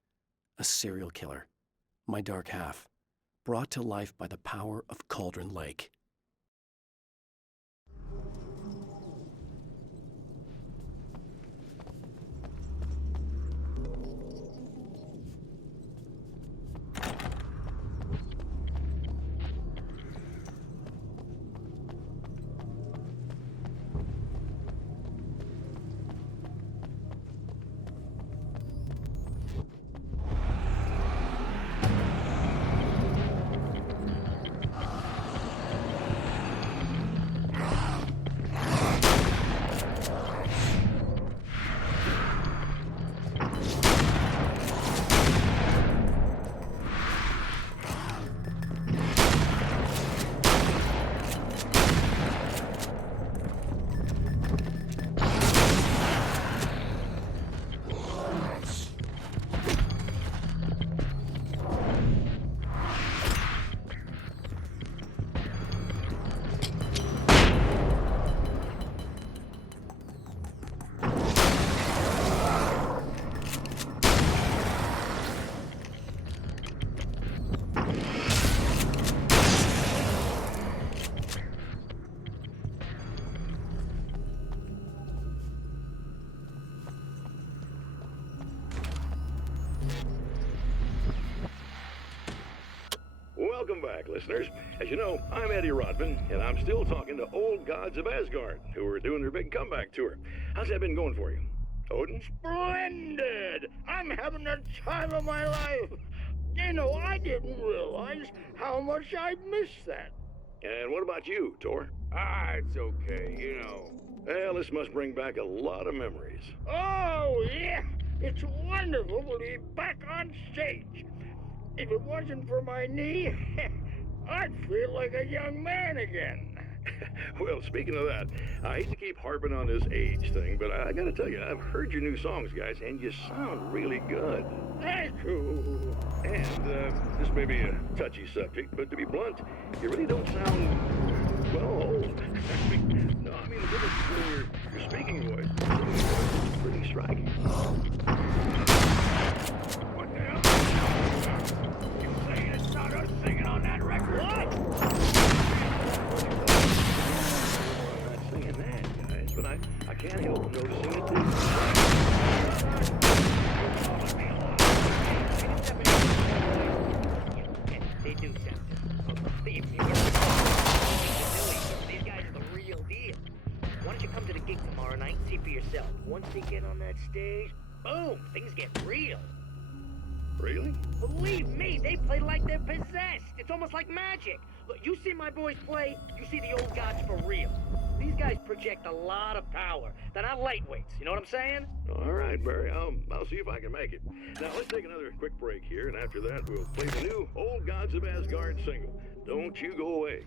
a serial killer, my dark half, brought to life by the power of Cauldron Lake. Welcome back, listeners. As you know, I'm Eddie Rodman, and I'm still talking to old gods of Asgard, who are doing their big comeback tour. How's that been going for you? Odin? Splendid! I'm having the time of my life. You know, I didn't realize how much I'd missed that. And what about you, Tor? It's okay, you know. Well, this must bring back a lot of memories. Oh, yeah. It's wonderful to be back on stage. If it wasn't for my knee, I'd feel like a young man again. Well, speaking of that, I hate to keep harping on this age thing, but I gotta tell you, I've heard your new songs, guys, and you sound really good. Thank you. And this may be a touchy subject, but to be blunt, you really don't sound, well, old. I mean, the difference between your speaking voice is pretty striking. What the hell? You saying it's not us singing on that record? What? I'm not singing that, guys, but I can't help noticing it too. They do sound These guys are the real deal. Why don't you come to the gig tomorrow night and see for yourself? Once they get on that stage, boom, things get real. Really? Believe me, they play like they're possessed. It's almost like magic. Look, you see my boys play, you see the old gods for real. These guys project a lot of power. They're not lightweights, you know what I'm saying? All right, Barry, I'll see if I can make it. Now, let's take another quick break here, and after that, we'll play the new Old Gods of Asgard single. Don't you go away.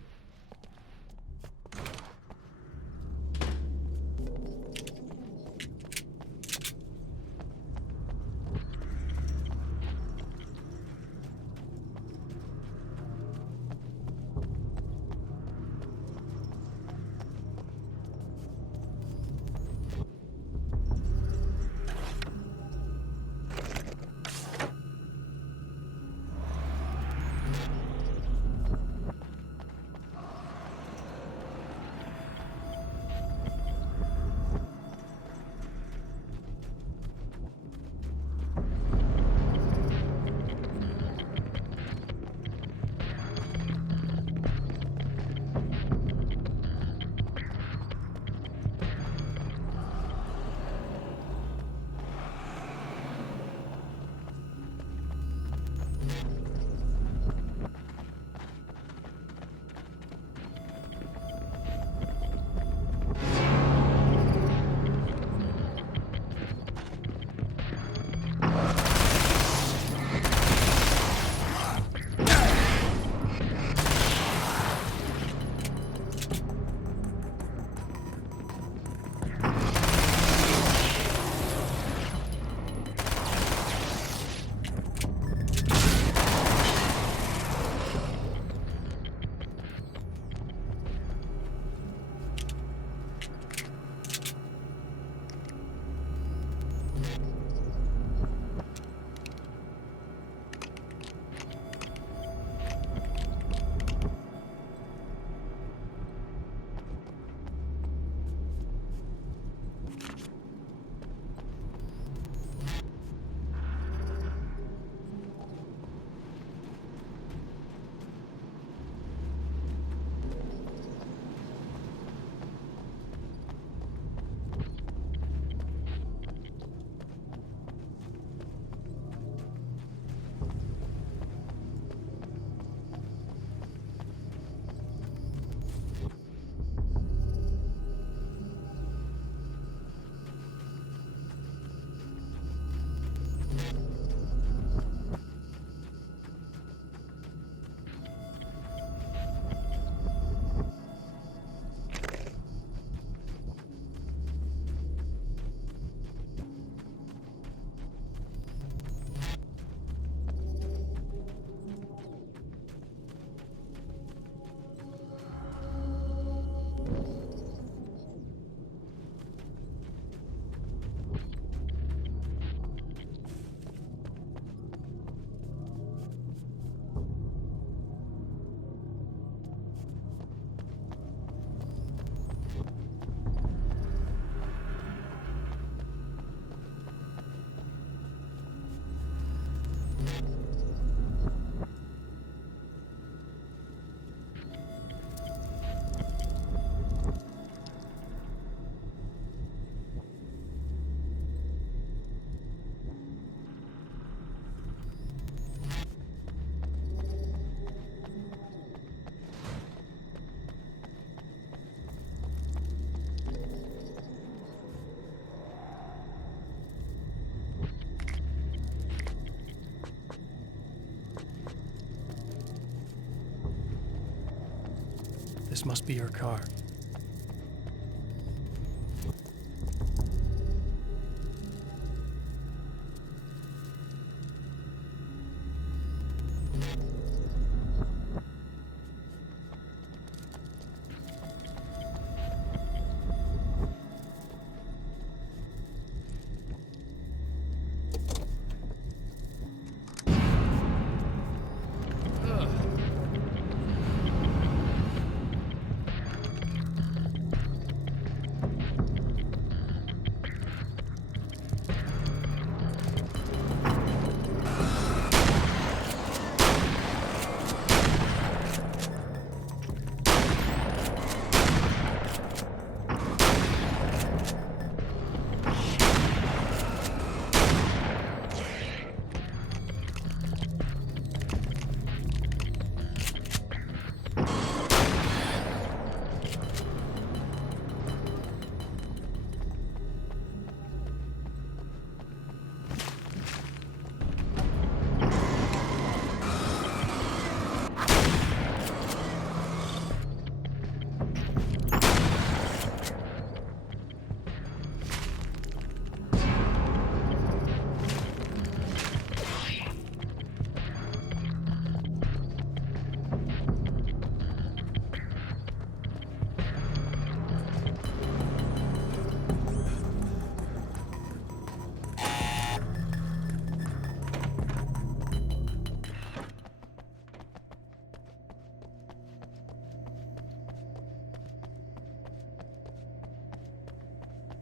This must be her car.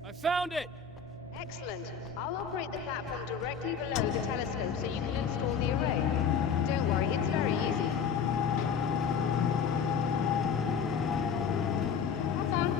I found it! Excellent. I'll operate the platform directly below the telescope so you can install the array. Don't worry, it's very easy. Have fun.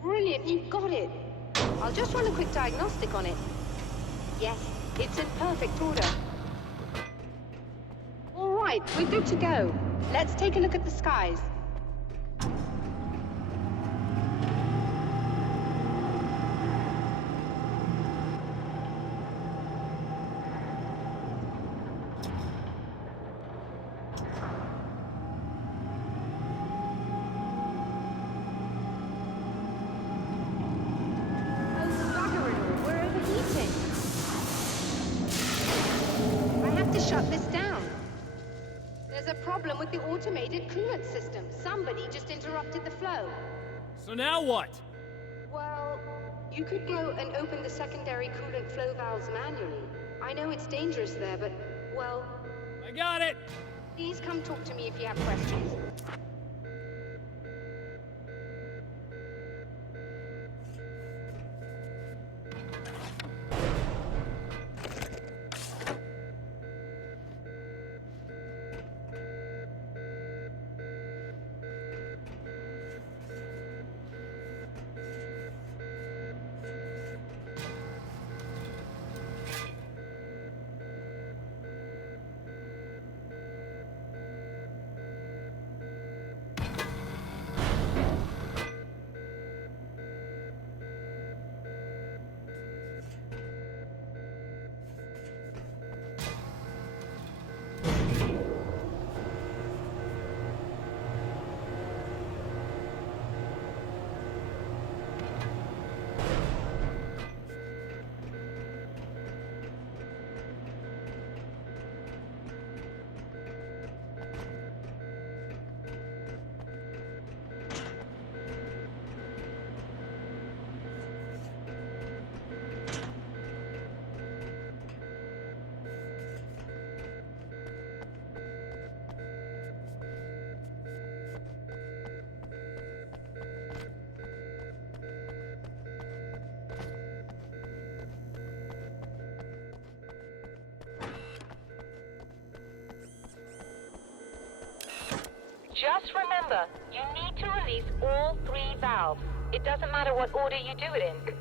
Brilliant, you got it. I'll just run a quick diagnostic on it. Yes, it's in perfect order. All right, we're good to go. Let's take a look at the skies. Shut this down. There's a problem with the automated coolant system. Somebody just interrupted the flow. So now what? Well, you could go and open the secondary coolant flow valves manually. I know it's dangerous there, but, well... I got it! Please come talk to me if you have questions. Just remember, you need to release all 3 valves. It doesn't matter what order you do it in.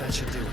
That should do it.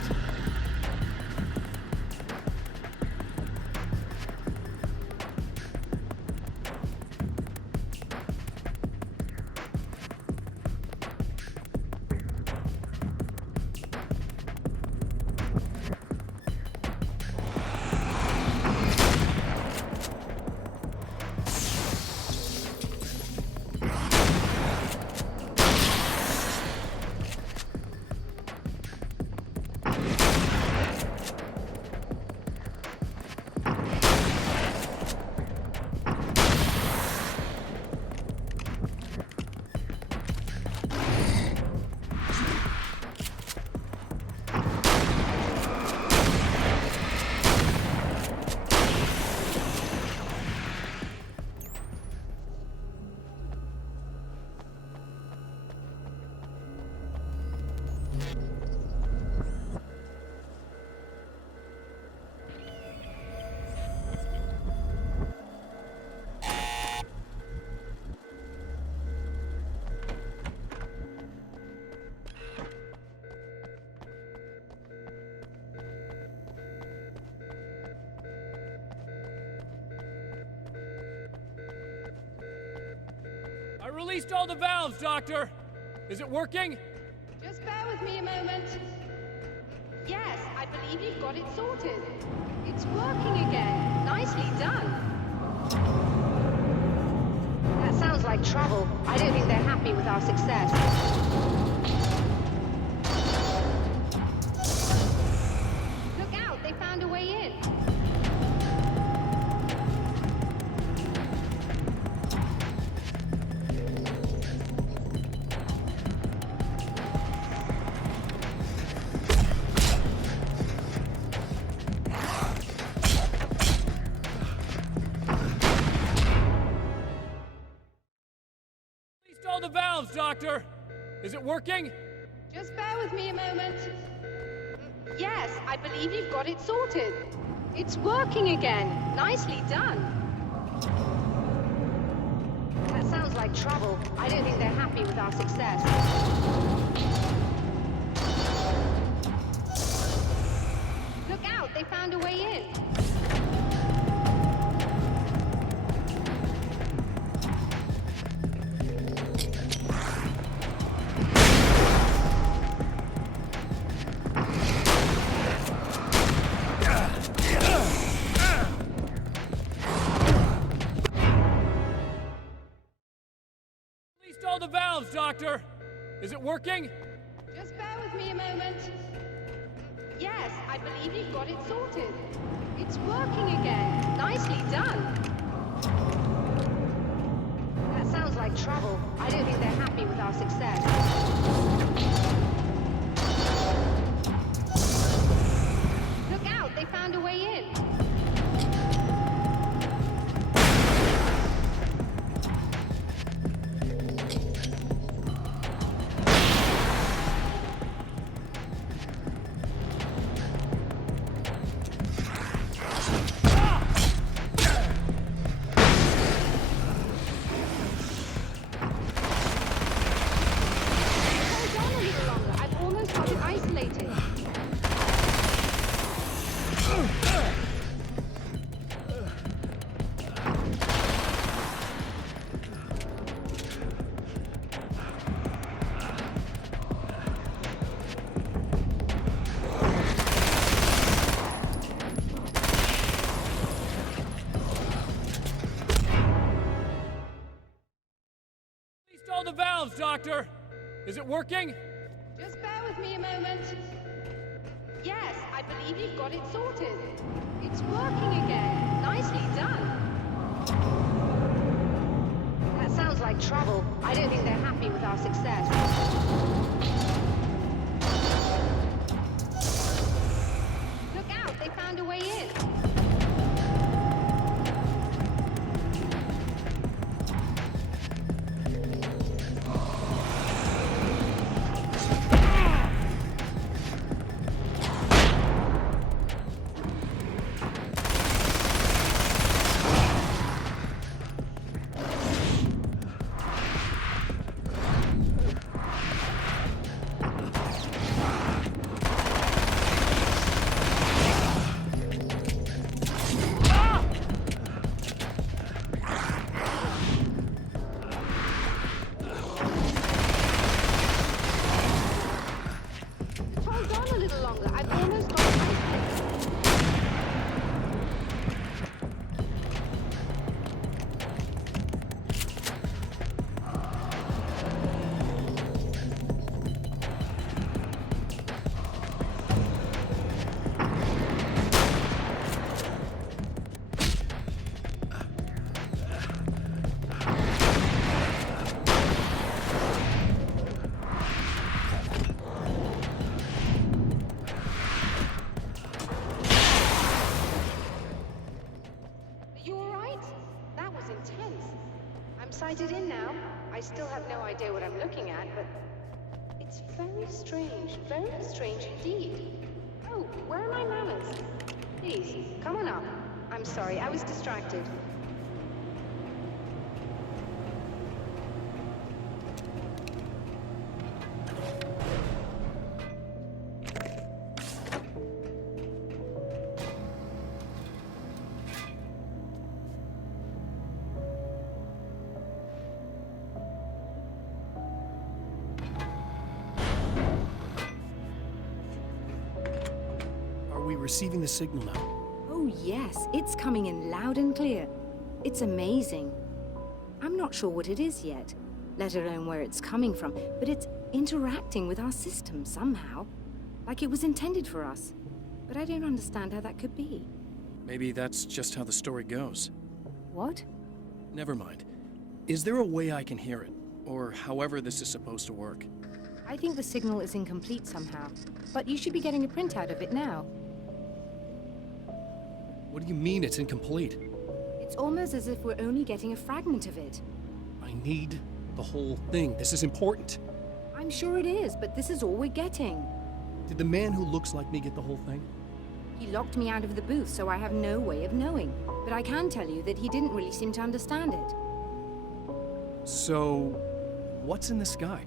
I released all the valves, Doctor! Is it working? Just bear with with me a moment? Yes, I believe you've got it sorted. It's working again. Nicely done. That sounds like trouble. I don't think they're happy with our success. Look out, they found a way in. Install the valves, Doctor! Is it working? Just bear with me a moment. Yes, I believe you've got it sorted. It's working again. Nicely done. That sounds like trouble. I don't think they're happy with our success. Look out, they found a way in. Install the valves, Doctor! Is it working? Just bear with me a moment. Yes, I believe you've got it sorted. It's working again. Nicely done. That sounds like trouble. I don't think they're happy with our success. Look out, they found a way in. Install the valves, Doctor! Is it working? Just bear with me a moment. Yes, I believe you've got it sorted. It's working again. Nicely done. That sounds like trouble. I don't think they're happy with our success. Look out, they found a way in. Sighted in now. I still have no idea what I'm looking at, but it's very strange indeed. Oh, where are my manners? Please, come on up. I'm sorry, I was distracted. receiving the signal now. Oh yes, it's coming in loud and clear. It's amazing. I'm not sure what it is yet, let alone where it's coming from, but it's interacting with our system somehow. Like it was intended for us. But I don't understand how that could be. Maybe that's just how the story goes. What? Never mind. Is there a way I can hear it? Or however this is supposed to work? I think the signal is incomplete somehow, but you should be getting a printout of it now. What do you mean it's incomplete? It's almost as if we're only getting a fragment of it. I need the whole thing. This is important. I'm sure it is, but this is all we're getting. Did the man who looks like me get the whole thing? He locked me out of the booth, so I have no way of knowing. But I can tell you that he didn't really seem to understand it. So, what's in the sky?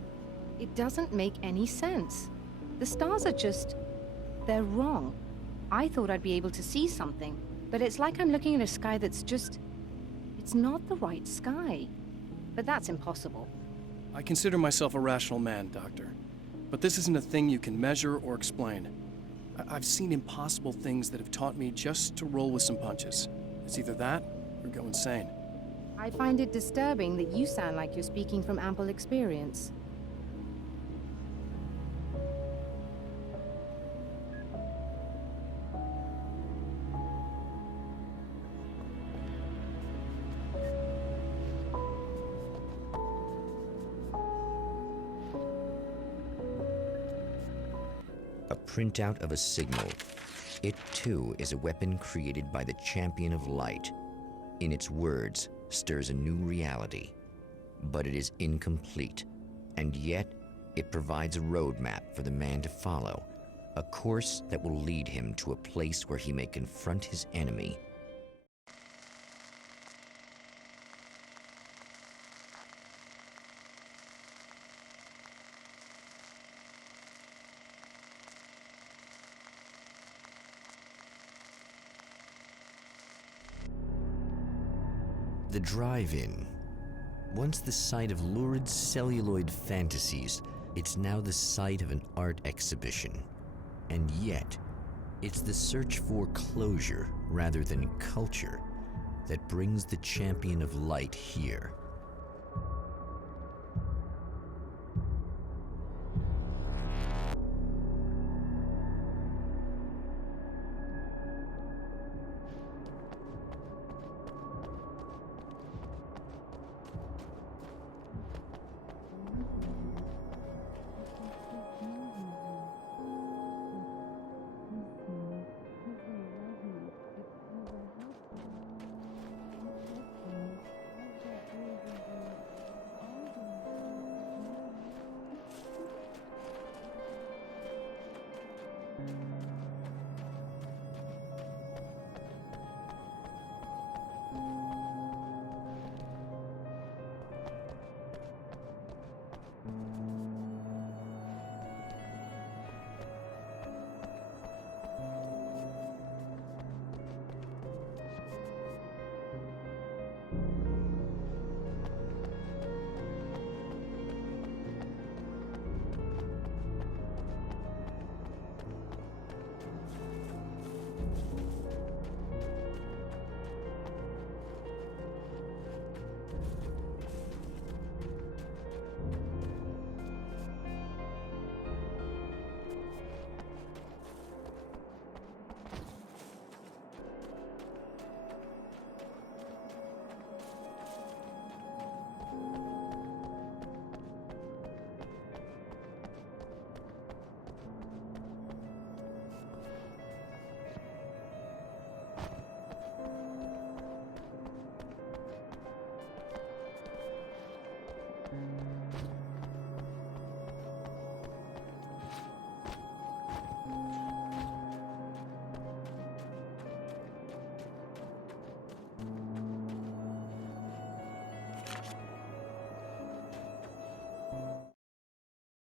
It doesn't make any sense. The stars are just... they're wrong. I thought I'd be able to see something, but it's like I'm looking at a sky that's just... it's not the right sky. But that's impossible. I consider myself a rational man, Doctor. But this isn't a thing you can measure or explain. I've seen impossible things that have taught me just to roll with some punches. It's either that, or go insane. I find it disturbing that you sound like you're speaking from ample experience. A printout of a signal. It, too, is a weapon created by the Champion of Light. In its words, stirs a new reality. But it is incomplete, and yet it provides a roadmap for the man to follow, a course that will lead him to a place where he may confront his enemy. The drive-in. Once the site of lurid celluloid fantasies, it's now the site of an art exhibition. And yet, it's the search for closure rather than culture that brings the Champion of Light here.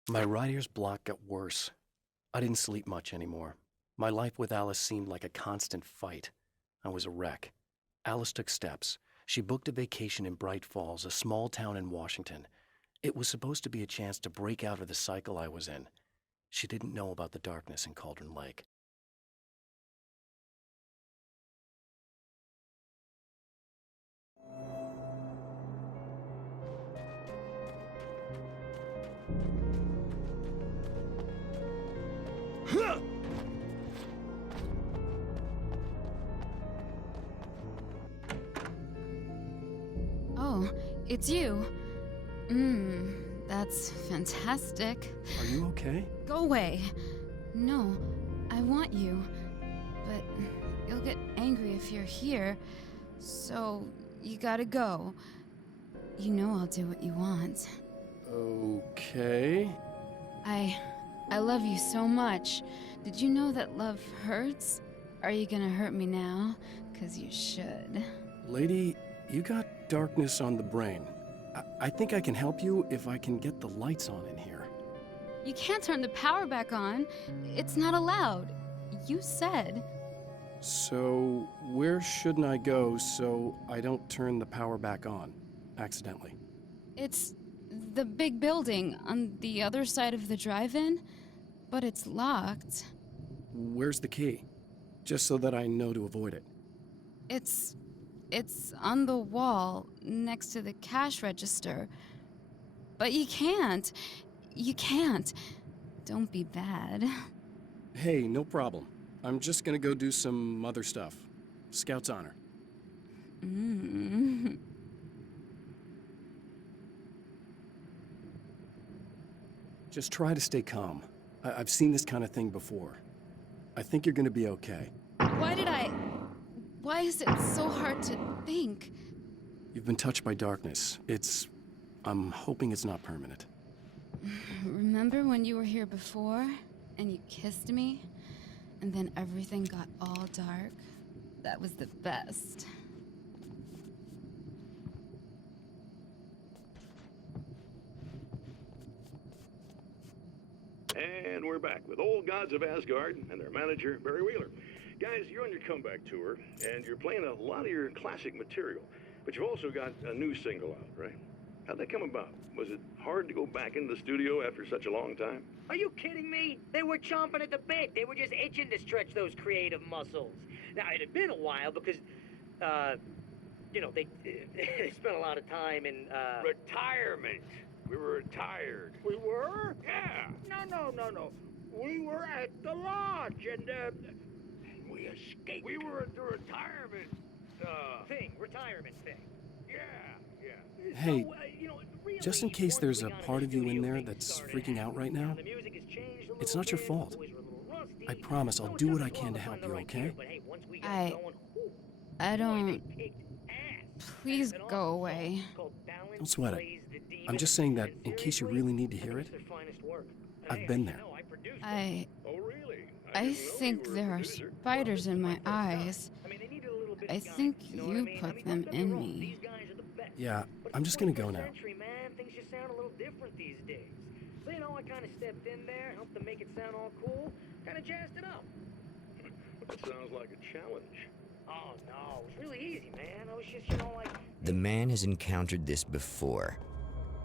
My writer's block got worse. I didn't sleep much anymore. My life with Alice seemed like a constant fight. I was a wreck. Alice took steps. She booked a vacation in Bright Falls, a small town in Washington. It was supposed to be a chance to break out of the cycle I was in. She didn't know about the darkness in Cauldron Lake. It's you. That's fantastic. Are you okay? Go away. No, I want you. But you'll get angry if you're here, so you gotta go. You know I'll do what you want. Okay. I love you so much. Did you know that love hurts? Are you gonna hurt me now? 'Cause you should. Lady, you got darkness on the brain. I think I can help you if I can get the lights on in here. You can't turn the power back on. It's not allowed. You said. So, where shouldn't I go so I don't turn the power back on accidentally? It's the big building on the other side of the drive-in, but it's locked. Where's the key? Just so that I know to avoid it. It's on the wall next to the cash register. But you can't. You can't. Don't be bad. Hey, no problem. I'm just gonna go do some other stuff. Scout's honor. Just try to stay calm. I've seen this kind of thing before. I think you're gonna be okay. Why is it so hard to think? You've been touched by darkness. I'm hoping it's not permanent. Remember when you were here before, and you kissed me? And then everything got all dark? That was the best. And we're back with Old Gods of Asgard and their manager, Barry Wheeler. Guys, you're on your comeback tour, and you're playing a lot of your classic material, but you've also got a new single out, right? How'd that come about? Was it hard to go back into the studio after such a long time? Are you kidding me? They were chomping at the bit. They were just itching to stretch those creative muscles. Now, it had been a while because, you know, they spent a lot of time in, Retirement. We were retired. We were? Yeah. No. We were at the lodge, and, we escaped. We were at the retirement, retirement thing. Yeah. Hey, So, you know, really, just in case there's a working on part of you in studio there thing that's started freaking out right now, The music has changed a little it's not your bit, fault. the boys were a little rusty. I promise I'll No, do it what I doesn't can to fall help upon you, the right okay? gear, but hey, once we got I going, I don't... they kicked ass. Please And go away. called Balance Don't sweat it. Plays the Demon. I'm just saying that And in case you seriously, really need to I hear think it, it's their finest work. And I've hey, been you there. know, I produced it. I Oh, really? I didn't know think you were a there are producer. spiders in my eyes. I mean, they needed a little bit I of think guidance, you know what I you mean? put I mean, them don't get me in wrong, me. These guys are the best. Yeah, But I'm it's just the gonna go 21st now. century, man. Things just sound a little different these days. So, you know, I kind of stepped in there, helped them make it sound all cool, kind of jazzed it up. That sounds like a challenge. Oh, no, it was really easy, man. I was just, you know, like... The man has encountered this before.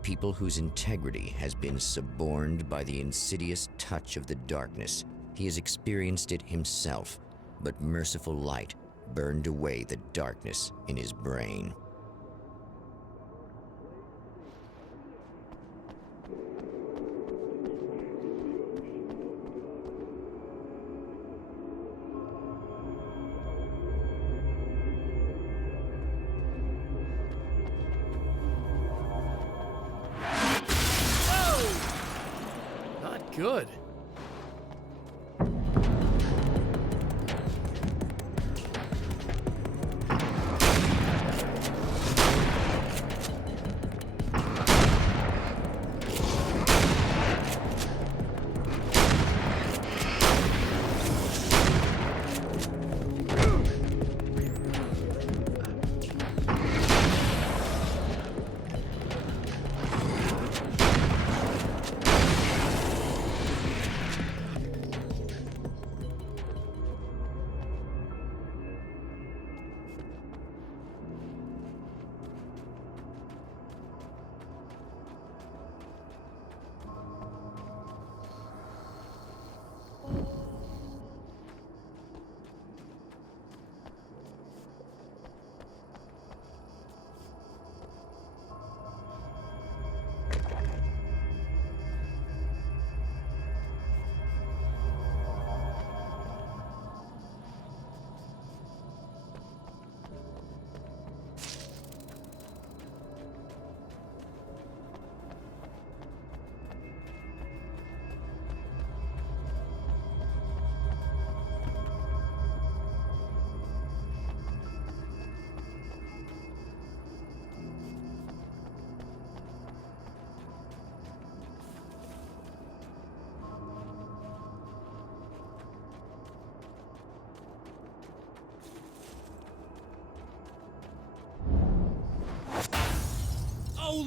People whose integrity has been suborned by the insidious touch of the darkness. He has experienced it himself, but merciful light burned away the darkness in his brain. Not good.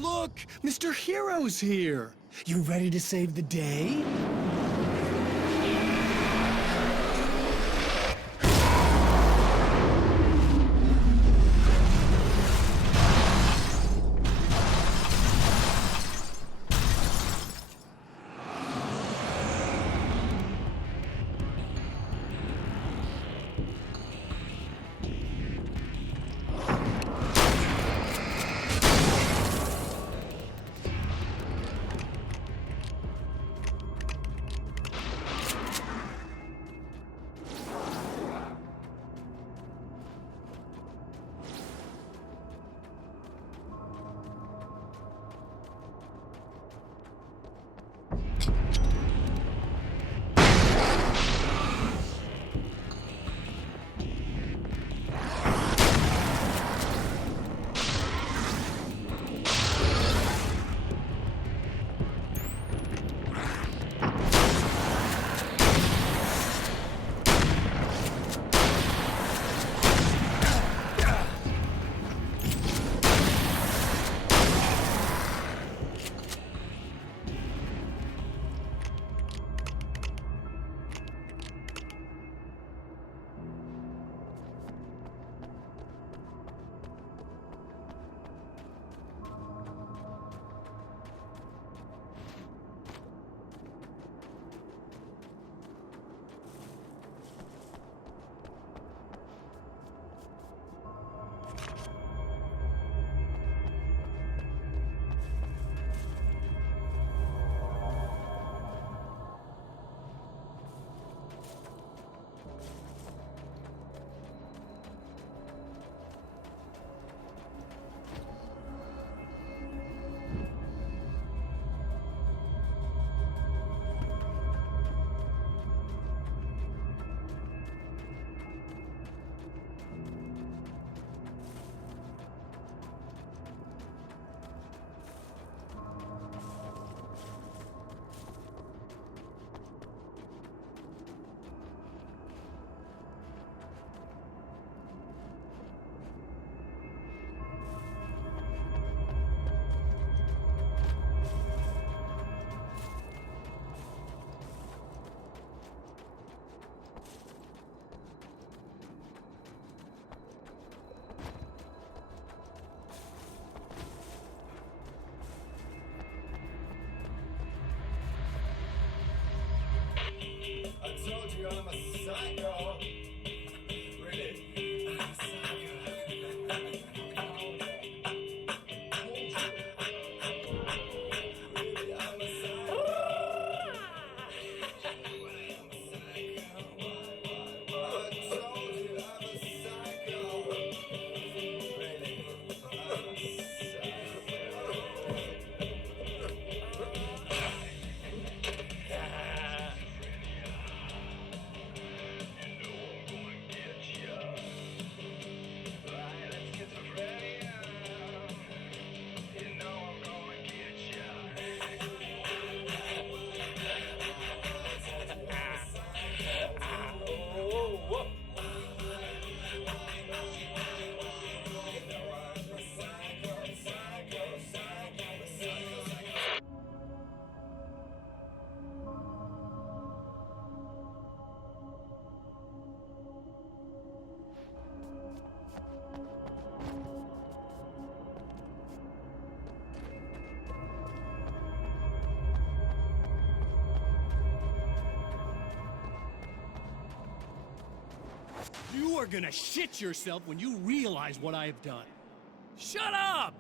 look! Mr. Hero's here! You ready to save the day? You are gonna shit yourself when you realize what I have done. Shut up!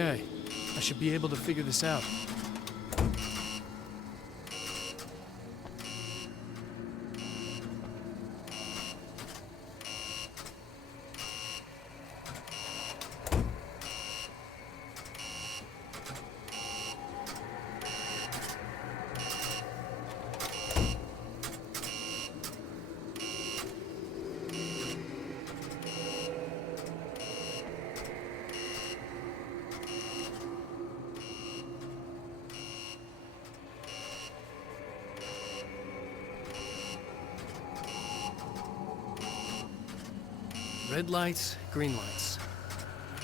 Okay, I should be able to figure this out. Red lights, green lights.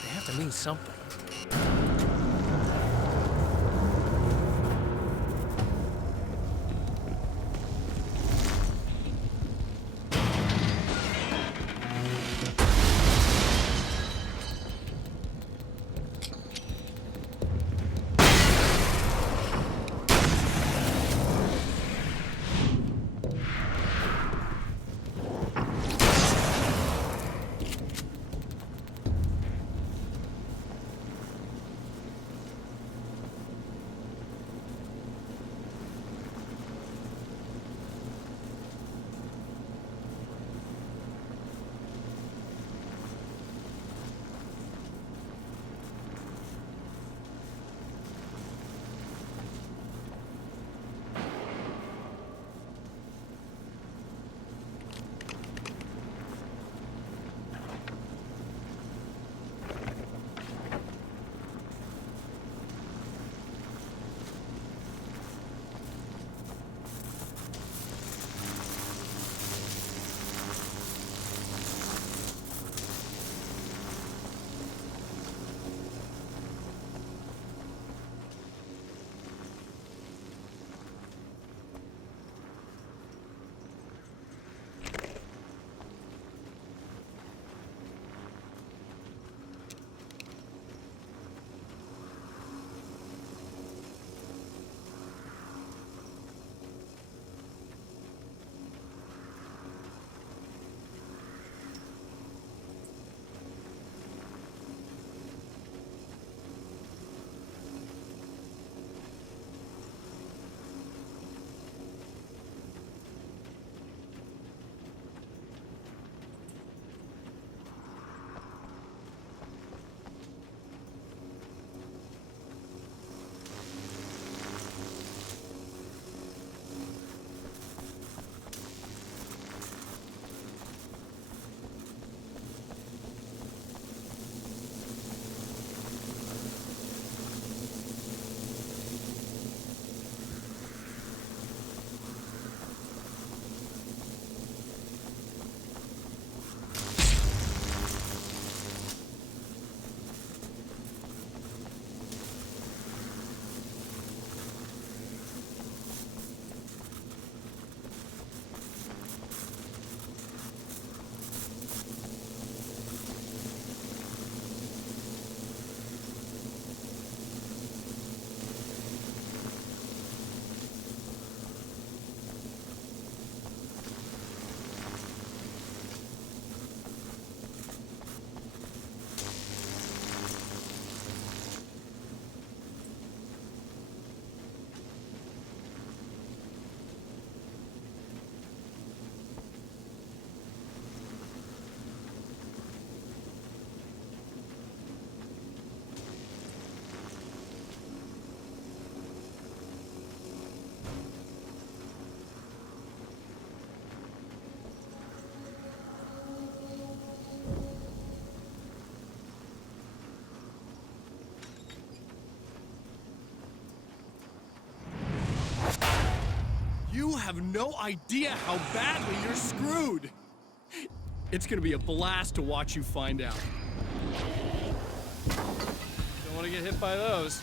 They have to mean something. You have no idea how badly you're screwed. It's gonna be a blast to watch you find out. Don't want to get hit by those.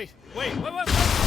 Wait.